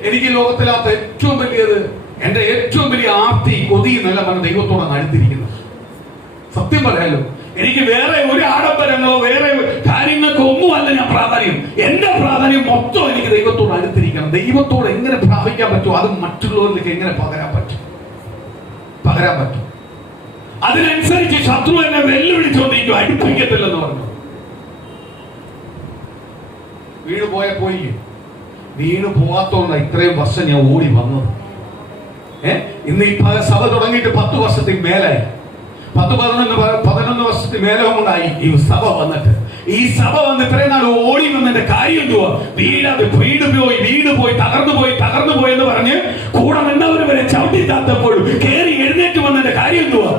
എനിക്ക് ലോകത്തിലാത്ത ഏറ്റവും വലിയത്, എന്റെ ഏറ്റവും വലിയ ആർത്തി, കൊതി എന്നല്ല പറഞ്ഞ ദൈവത്തോടാണ് അടുത്തിരിക്കുന്നത്. സത്യം പറയാലോ, എനിക്ക് വേറെ ഒരു ആഡംബരങ്ങളോ വേറെ കാര്യങ്ങൾക്കോ ഒന്നുമല്ല ഞാൻ പ്രാധാന്യം. എന്റെ പ്രാധാന്യം മൊത്തം എനിക്ക് ദൈവത്തോട് അടുത്തിരിക്കണം. ദൈവത്തോട് എങ്ങനെ പ്രാപിക്കാൻ പറ്റുമോ അത് മറ്റുള്ളവരിലേക്ക് എങ്ങനെ പകരാൻ പറ്റും. അതിനനുസരിച്ച് ശത്രു എന്നെ വെല്ലുവിളിച്ചോണ്ടിരിക്കും. അടുപ്പിക്കത്തില്ലെന്ന് പറഞ്ഞു. വീണ് പോകാത്തോണ്ട ഇത്രയും വർഷം ഞാൻ ഓടി വന്നത്. ഇന്ന് ഈ സഭ തുടങ്ങിയിട്ട് 10 വർഷത്തിൽ മേലായി. 10-11 വർഷത്തിൽ മേലവും കൊണ്ടായി ഈ സഭ വന്നിട്ട്. ഈ സഭ വന്ന് ഇത്രയും നാൾ ഓടി വന്നതിന്റെ കാര്യം എന്തുവാ? വീട് പോയി തകർന്നു പോയി എന്ന് പറഞ്ഞ് കൂടെ നിന്നവര് വരെ ചവിട്ടി താത്തപ്പോഴും കേറി എഴുന്നേറ്റ് വന്നതിന്റെ കാര്യം എന്തുവാ?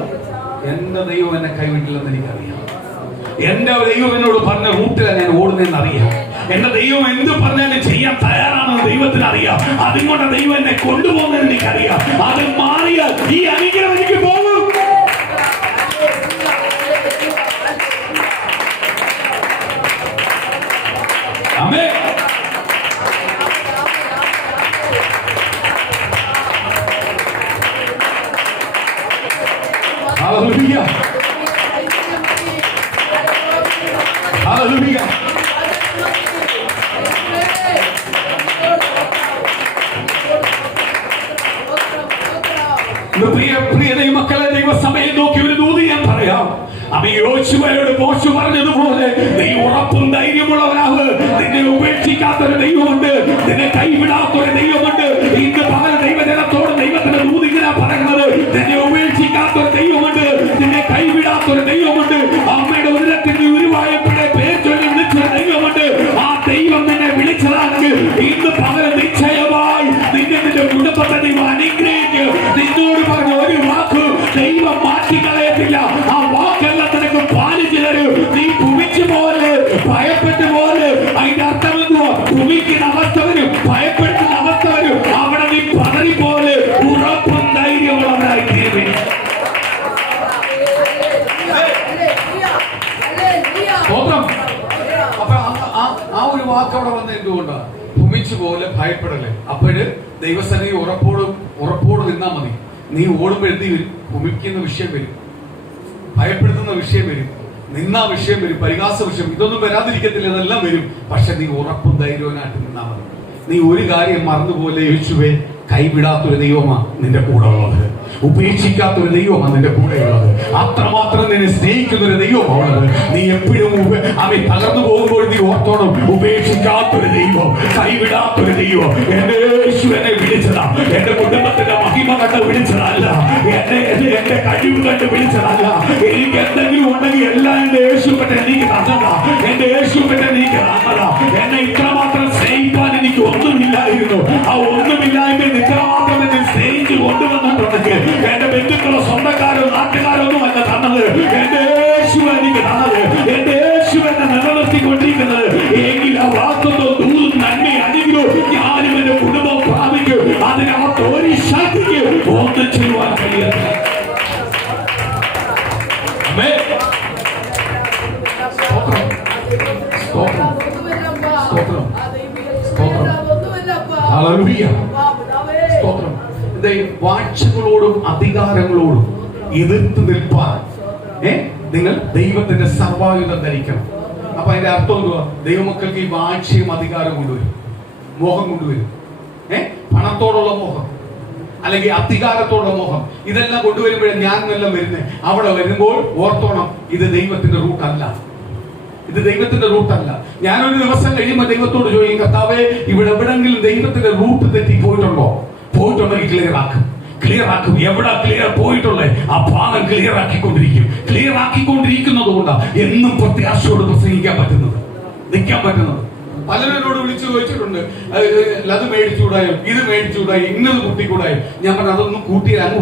എന്റെ ദൈവം എന്നെ കൈവിട്ടില്ലെന്ന് എനിക്കറിയാം. എന്റെ ദൈവം എന്നോട് പറഞ്ഞ റൂട്ടിലാണ് ഞാൻ ഓടുന്നതെന്ന് അറിയാം. എന്റെ ദൈവം എന്ത് പറഞ്ഞാലും ചെയ്യാൻ തയ്യാറാണെന്ന് ദൈവത്തിന് അറിയാം. അതുകൊണ്ട് ദൈവം എന്നെ കൊണ്ടുപോകുന്നത് എനിക്കറിയാം. അത് മാറിയാൽ ഈ അനുഗ്രഹം എനിക്ക് പോകും. ആമേൻ. ഹല്ലേലൂയ. ഹല്ലേലൂയ. പ്രിയ ദൈവമക്കളെ, ദൈവസഭയെ നോക്കി ഒരു ദൂത് ഞാൻ പറയാം. യോശുവയോട് മോശ പറഞ്ഞതുപോലെ നീ ഉറപ്പും ധൈര്യമുള്ളവരാവ്. നിന്നെ ഉപേക്ഷിക്കാത്തൊരു ദൈവമുണ്ട്, നിന്നെ കൈവിടാത്തൊരു ദൈവമുണ്ട്. ഇന്ന് പകൽ ദൈവജനത്തോട് ദൈവത്തിന്റെ ദൂത് ഇങ്ങനെ പറയുന്നത്, നിന്നെ ഉപേക്ഷിക്കാത്തൊരു ദൈവമുണ്ട്, നിന്നെ കൈവിടാത്തൊരു ദൈവമുണ്ട്. അമ്മയുടെ ഉദരത്തിന്റെ ഉരുവായപ്പോഴെ പേര് ചൊല്ലി വിളിച്ചൊരു ദൈവമുണ്ട്. ആ ദൈവം നിന്നെ വിളിച്ചതാണെങ്കിൽ ഇന്ന് പകൽ നിശ്ചയമായി നിന്റെ കുടുംബത്തെ ദൈവം അനുഗ്രഹിക്കും. നിന്നോട് പറഞ്ഞ ഒരു വാക്ക് ദൈവം മാറ്റിക്കളയത്തില്ല. ആ വാക്കെല്ലാം നിനക്ക് പാലിച്ചു തരും. നീ ഭൂമിച്ചു പോലെ ഭയപ്പെട്ടു പോലെ. അതിന്റെ അർത്ഥം എന്തുവാ? ഭൂമിക്കുന്ന അവസ്ഥ വരും, ഭയപ്പെടുത്തുന്ന അവസ്ഥ വരും. അവിടെ നീ പതറി പോലെ ഉറപ്പും ധൈര്യമുള്ളവരായി തീരുവേ. അപ്പൊ ആ ഒരു വാക്കവിടെ വന്ന എന്തുകൊണ്ടാണ്? ഭൂമിച്ചു പോലെ ഭയപ്പെടല്ലേ. അപ്പോഴ് ദൈവസന്നിധി ഉറപ്പോട് നിന്നാ മതി. നീ ഓടുമ്പോൾ എന്ത് വരും? ഭൂമിക്കുന്ന വിഷയം വരും, ഭയപ്പെടുത്തുന്ന വിഷയം വരും, നിന്നാ വിഷയം വരും, പരിഹാസ വിഷയം. ഇതൊന്നും വരാതിരിക്കത്തില്ല, ഇതെല്ലാം വരും. പക്ഷെ നീ ഉറപ്പും ധൈര്യവനായിട്ട് നിന്നാ മതി. നീ ഒരു കാര്യം മറന്നുപോലെ യേശുവേ കൈവിടാത്തൊരു ദൈവമാണ് നിന്റെ കൂടെ ഉള്ളത്. ഉപേക്ഷിക്കാത്തൊരു ദൈവമാണ് നിന്റെ കൂടെ ഉള്ളത്. അത്രമാത്രം നിന്നെ സ്നേഹിക്കുന്ന ഒരു ദൈവമാണ് ഉള്ളത്. നീ എപ്പോഴും അവൻ തകർന്നു പോകുമ്പോൾ നീ ഓർത്തോണം, ഉപേക്ഷിക്കാത്തൊരു ദൈവം, കൈവിടാത്തൊരു ദൈവം. എന്റെ യേശു എന്നെ വിളിച്ചതാ. എന്റെ കുടുംബത്തിന്റെ മഹിമ കണ്ട് വിളിച്ചതല്ല, എന്റെ കഴിവ് കണ്ട് വിളിച്ചതല്ല. എനിക്ക് എന്തെങ്കിലും ഉണ്ടെങ്കിൽ എല്ലാം എന്റെ യേശു പറ്റ എനിക്ക് തന്നതാ. എന്റെ യേശു പറ്റ എനിക്ക് തന്നതാ. എന്നെ ഇത്രമാത്രം സ്നേഹിക്കാൻ എനിക്ക് ഒന്നുമില്ലായിരുന്നു. ആ ഒന്നുമില്ലായ്മ ഇത്രമാത്രം എന്നെ സ്നേഹിച്ച് കൊണ്ടുവന്നിട്ടുണ്ടെങ്കിൽ എന്റെ ബന്ധുക്കളോ സ്വന്തക്കാരോ നാട്ടുകാരോ ഒന്നും അല്ല തന്നത്. എന്റെ യേശു എനിക്ക് തന്നത്. എന്റെ യേശു എന്നെ നിലനിർത്തിക്കൊണ്ടിരിക്കുന്നത്. എങ്കിൽ ആ വാക്കത്തോ ദൂരം നന്മ അടിക്കോ ഞാനും എന്റെ കുടുംബം പ്രാപിക്കും. അതിനകത്ത് ഒരു ശക്തിക്ക് ഒന്നും ചെയ്യുവാൻ കഴിയത്തില്ല. വാഴ്ചകളോടും അധികാരങ്ങളോടും എതിർത്ത് നിൽപ്പാൻ നിങ്ങൾ ദൈവത്തിന്റെ സർവായുധം ധരിക്കണം. അപ്പൊ അതിന്റെ അർത്ഥം എന്തുവാ? ദൈവമക്കൾക്ക് ഈ വാഴ്ചയും അധികാരം കൊണ്ടുവരും, മോഹം കൊണ്ടുവരും. പണത്തോടുള്ള മോഹം അല്ലെങ്കിൽ അധികാരത്തോടുള്ള മോഹം, ഇതെല്ലാം കൊണ്ടുവരുമ്പോഴേ ഞാനെല്ലാം വരുന്നേ. അവിടെ വരുമ്പോൾ ഓർത്തോണം, ഇത് ദൈവത്തിന്റെ റൂട്ടല്ല. ഇത് ദൈവത്തിന്റെ റൂട്ടല്ല. ഞാനൊരു ദിവസം കഴിയുമ്പോൾ ദൈവത്തോട് ചോദിക്കും, കർത്താവേ, ഇവിടെ എവിടെങ്കിലും ദൈവത്തിന്റെ റൂട്ട് തെറ്റി പോയിട്ടുണ്ടോ? പോയിട്ടുണ്ടെങ്കിൽ ക്ലിയർ ആക്കും. എവിടെ ക്ലിയർ പോയിട്ടുള്ളേ ആ ഭാഗം ക്ലിയർ ആക്കിക്കൊണ്ടിരിക്കും. ക്ലിയർ ആക്കിക്കൊണ്ടിരിക്കുന്നത് കൊണ്ടാണ് എന്നും പ്രത്യാശയോട് പ്രസംഗിക്കാൻ പറ്റുന്നത്, നിൽക്കാൻ പറ്റുന്നത്. പലരോട് വിളിച്ചു ചോദിച്ചിട്ടുണ്ട്, അത് മേടിച്ചുകൂടായോ, ഇത് മേടിച്ചുകൂടായോ, ഇന്നത് കൂട്ടിക്കൂടായോ. ഞാൻ പറഞ്ഞു, അതൊന്നും കൂട്ടിയാൽ അങ്ങ്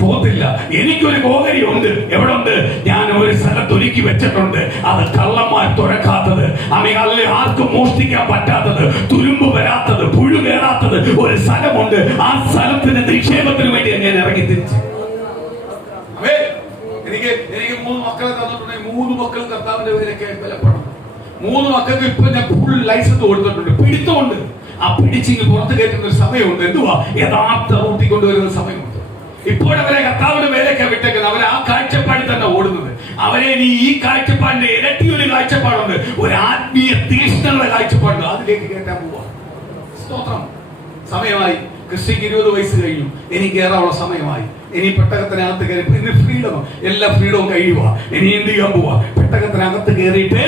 പോകത്തില്ല. എനിക്കൊരു ഓഹരി ഉണ്ട്. എവിടെ ഉണ്ട്? ഞാൻ ഒരു സ്ഥലത്ത് ഒരുക്കി വെച്ചിട്ടുണ്ട്. അത് കള്ളന്മാർ തുറക്കാത്തത്, അമ്മയെ ആർക്കും മോഷ്ടിക്കാൻ പറ്റാത്തത്, തുരുമ്പ് വരാത്തത്, പുഴു കയറാത്തത് ഒരു സ്ഥലമുണ്ട്. ആ സ്ഥലത്തിന്റെ നിക്ഷേപത്തിന് വേണ്ടി ഞാൻ ഇറങ്ങി തിരിച്ചു. എനിക്ക് 3 മക്കളെ തന്നിട്ടുണ്ടെങ്കിൽ 3 മക്കൾ കർത്താവിന്റെ പേരൊക്കെ ബലപ്പെടണം. 3 മക്കൾക്ക് ഇപ്പൊ ഞാൻ ഫുൾ ലൈസൻസ് കൊടുത്തിട്ടുണ്ട്. പിടിത്തമുണ്ട്. ആ പിടിച്ചിങ്ങ് പുറത്ത് കയറ്റുന്ന ഒരു സമയമുണ്ട്. എന്തുവാ? യഥാർത്ഥ റൂട്ടിൽ കൊണ്ടുവരുന്ന സമയമുണ്ട്. ഇപ്പോഴവരെ കർത്താവിന്റെ വേലയ്ക്ക് വിട്ടേക്കുന്നത്. അവരെ ആ കാഴ്ചപ്പാടിൽ തന്നെ ഓടുന്നത്. അവരെ നീ ഈ കാഴ്ചപ്പാടിന്റെ ഇരട്ടി ഒരു കാഴ്ചപ്പാടുണ്ട്, ഒരു ആത്മീയ തീഷ്ണത കാഴ്ചപ്പാടുണ്ട്. അതിലേക്ക് കേട്ടാൻ പോവാ. സ്തോത്രം. സമയമായി. കൃഷിക്ക് 20 വയസ്സ് കഴിഞ്ഞു. ഇനി കയറാനുള്ള സമയമായി. ഇനി പെട്ടകത്തിനകത്ത് കയറി. ഇനി ഫ്രീഡം, എല്ലാ ഫ്രീഡവും കഴിയുക. ഇനി എന്ത് ചെയ്യാൻ പോവാ? പെട്ടകത്തിനകത്ത് കയറിയിട്ട്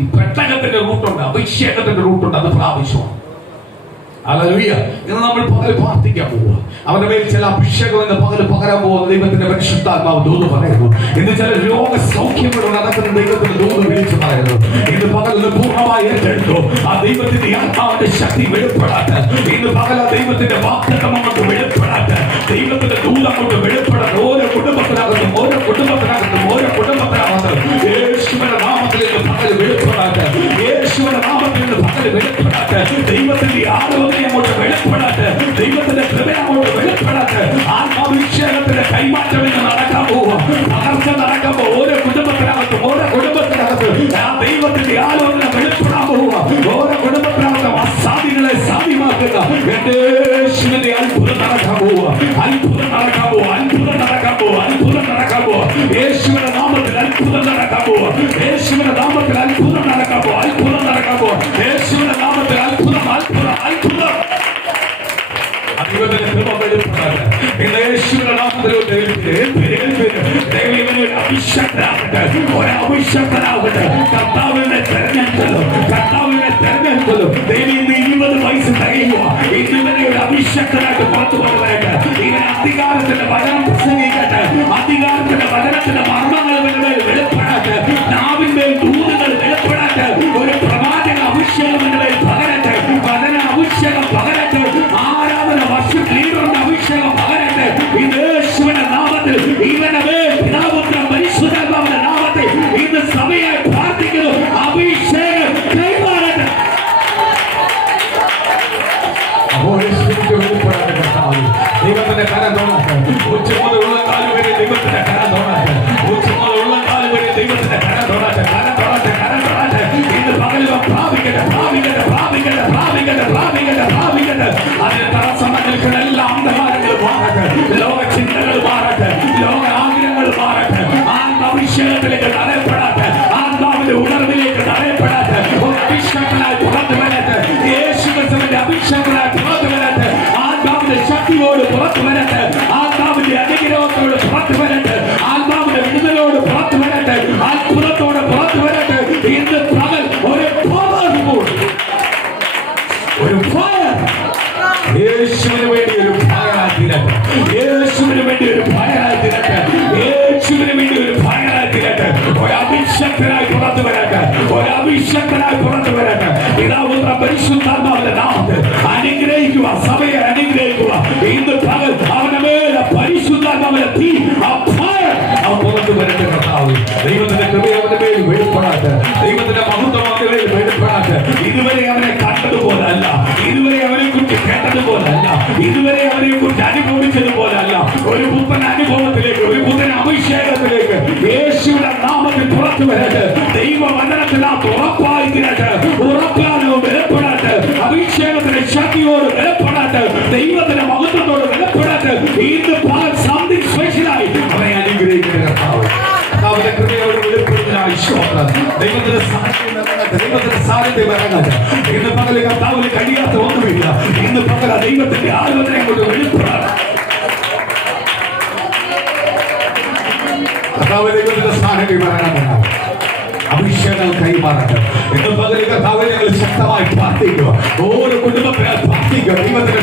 ഈ പെട്ടകത്തിന്റെ റൂട്ടുണ്ട്, അഭിഷേകത്തിന്റെ റൂട്ടുണ്ട്, അത് പ്രാവശ്യമാണ്. ഹല്ലേലൂയ. ഇന്ന് നമ്മൾ പകൽ പ്രാർത്ഥിക്കാൻ പോവുക. അവന്റെ മേൽ ചില അഭിഷേകം ഇന്ന് പകൽ പകരാൻ പോകുന്ന ദൈവത്തിന്റെ പരിശുദ്ധാത്മാവ് ദൂത് പറയുന്നു. ഇന്ന് ചില രോഗസൗഖ്യങ്ങളും നടക്കുന്ന ദൈവത്തിന്റെ ദൂത് വിളിച്ചു പറയുന്നു. ഇന്ന് പകൽ പൂർണ്ണമായി ഏറ്റെടുത്തു. ആ ദൈവത്തിന്റെ ആത്മാവിന്റെ ശക്തി വെളിപ്പെടാത്ത, ഇന്ന് പകൽ ആ ദൈവത്തിന്റെ വാഗ്ദത്തം അങ്ങോട്ട് വെളിപ്പെടാത്ത, ദൈവത്തിന്റെ ദൂത് അങ്ങോട്ട് വെളിപ്പെടാത്ത ഓരോ കുടുംബത്തിനകത്തും യേശുവിന്റെ നാമത്തിൽ ഇന്ന് പകൽ വെളിപ്പെടാത്ത, യേശുവിന്റെ നാമത്തിൽ ഇന്ന് പകൽ വെളിപ്പെടാത്ത, ദൈവത്തിന്റെ ആലോചന അങ്ങോട്ട് വെളിപ്പെടാത്ത, ദൈവത്തിന്റെ കൃപ അങ്ങോട്ട് വെളിപ്പെടാത്ത, ആത്മാഭിഷേകത്തിന്റെ കൈമാറ്റം ഇന്ന് നടക്കാൻ പോവുക. പകർച്ച നടക്കാൻ പോവുക. ഓരോ കുടുംബത്തിനകത്തും ആ ദൈവത്തിന്റെ ആലോചന വെളിപ്പെടാൻ പോവുക. ഓരോ കുടുംബത്തിനകത്തും അസാധ്യങ്ങളെ സാധ്യമാക്കുന്ന എന്റെ യേശുവിന്റെ അത്ഭുതം നടക്കാൻ പോവുക. അത്ഭുതം നടക്കാൻ പോവുക. യേശുവിന്റെ നാമത്തിൽ അത്ഭുതം നടക്കാൻ പോവുക. യേശുവിന്റെ നാമത്തിൽ അത്ഭുതം നടക്കാൻ പോവുക. യേശുവിന്റെ നാമത്തിൽ അത്ഭുതം. ദൈവത്തിന്റെ കൃപ വെളിപ്പെടാതെ യേശുവിന്റെ നാമത്തിൽ അഭിഷക്തനാകട്ടെ. കർത്താവിനെ തെരഞ്ഞെടുത്തല്ലോ. ദൈവം 20 വയസ്സ് തികയുക. ഇന്നുവരെ ഒരു അഭിഷക്തനായിട്ട് പുറത്തു കൊണ്ടുവരട്ടെ. ഇങ്ങനെ അധികാരത്തിന്റെ വചനം പ്രസംഗിക്കട്ടെ. അധികാരത്തിന്റെ വചനത്തിന്റെ മർമ്മങ്ങൾ വെളിപ്പെടാട്ടെ. നാവിന്മേൽ ദൂതുകൾ വെളിപ്പെടാട്ടെ. ഒരു പ്രവാചക അഭിഷേകം പകരട്ടെ. വചന അഭിഷേകം പകരട്ടെ. ആരാധന വർഷം ലീഡറിന്റെ അഭിഷേകം പകരട്ടെ. യേശുവിന്റെ നാമത്തിൽ ഇവനെ പിതാപുത്രൻ പരിശുദ്ധാത്മാവിന്റെ നാമത്തിൽ ഇന്ന് സഭയായി പ്രാർത്ഥിക്കുന്നു. അഭിഷേകം കൈമാറട്ടെ. ദൈവത്തിന്റെ കരം തോന്നാട്ടെ. ഉച്ച മുതലുള്ള കാലം വരെ ദൈവത്തിന്റെ കരം തോന്നാട്ടെ. ഉച്ച മുതലുള്ള കാലം വരെ അഭിഷക്തനായി പുറത്തു വരട്ടെ, ഒരു അഭിഷക്തനായി പുറത്തു വരട്ടെ. പിതാപുത്ര പരിശുദ്ധാത്മാവിന്റെ നാമത്തിൽ അനുഗ്രഹിക്കുക, സഭയെ അനുഗ്രഹിക്കുക. ഇന്ന് പകൽ അവന്റെ മേലെ പരിശുദ്ധാത്മാവിന്റെ തീ അവൻ പുറത്തു വരട്ടെ. കർത്താവ് ദൈവത്തിന്റെ കൃപ അവന്റെ മേൽ വെളിപ്പെടാട്ട്, ദൈവത്തിന്റെ മഹത്വം അവന്റെ മേൽ വെളിപ്പെടാട്ട്. ഇതുവരെ അവനെ കണ്ടതുപോലല്ല, ഇതുവരെ അവനെ കുറിച്ച് കേട്ടതുപോലല്ല, ഇതുവരെ അവനെ കുറിച്ച് അനുഭവിച്ചതുപോലല്ല. ഒരു പുത്തൻ അനുഭവത്തിലേക്ക്, ഒരു പുത്തൻ അഭിഷേകത്തിലേക്ക് യേശുവിന്റെ നാമത്തിൽ പുറത്തു വരട്ടെ. ദൈവവചനത്തിനകത്ത് ഉറപ്പായി തീരട്ടെ, ഉറപ്പാനോ വെളിപ്പെടാട്ട്, അഭിഷേകത്തിന്റെ ശക്തിയോട് വെളിപ്പെടാട്ട്, ദൈവത്തിന്റെ മഹത്വത്തോട് വെളിപ്പെടാട്ട്. ഇന്ന് പകൽ സംതിങ് സ്പെഷ്യലായി അവനെ അനുഗ്രഹിക്കുന്ന കർത്താവ്, കർത്താവിന്റെ കൃപയോട് വെളിപ്പെടുന്നതിനായി സ്തോത്രം. ദൈവത്തിന്റെ സാന്നിധ്യം ഇറങ്ങട്ടെ. ഇന്ന് പകൽ കർത്താവിന് കഴിയാത്ത ഒന്നുമില്ല. ഇന്ന് പകൽ ദൈവത്തിന്റെ ആലോചനയെ കൊണ്ട് വെളിപ്പെടാണ്. കർത്താവ് ദൈവത്തിന്റെ സാന്നിധ്യം ഇറങ്ങട്ടെ, അഭിഷേകം കൈമാറട്ടെ. ഇന്ന് പകൽ കർത്താവ് ഞങ്ങൾ ശക്തമായി പ്രാർത്ഥിക്കുക, ഓരോ കുടുംബത്തിനെ പ്രാർത്ഥിക്കുക. ദൈവത്തിന്റെ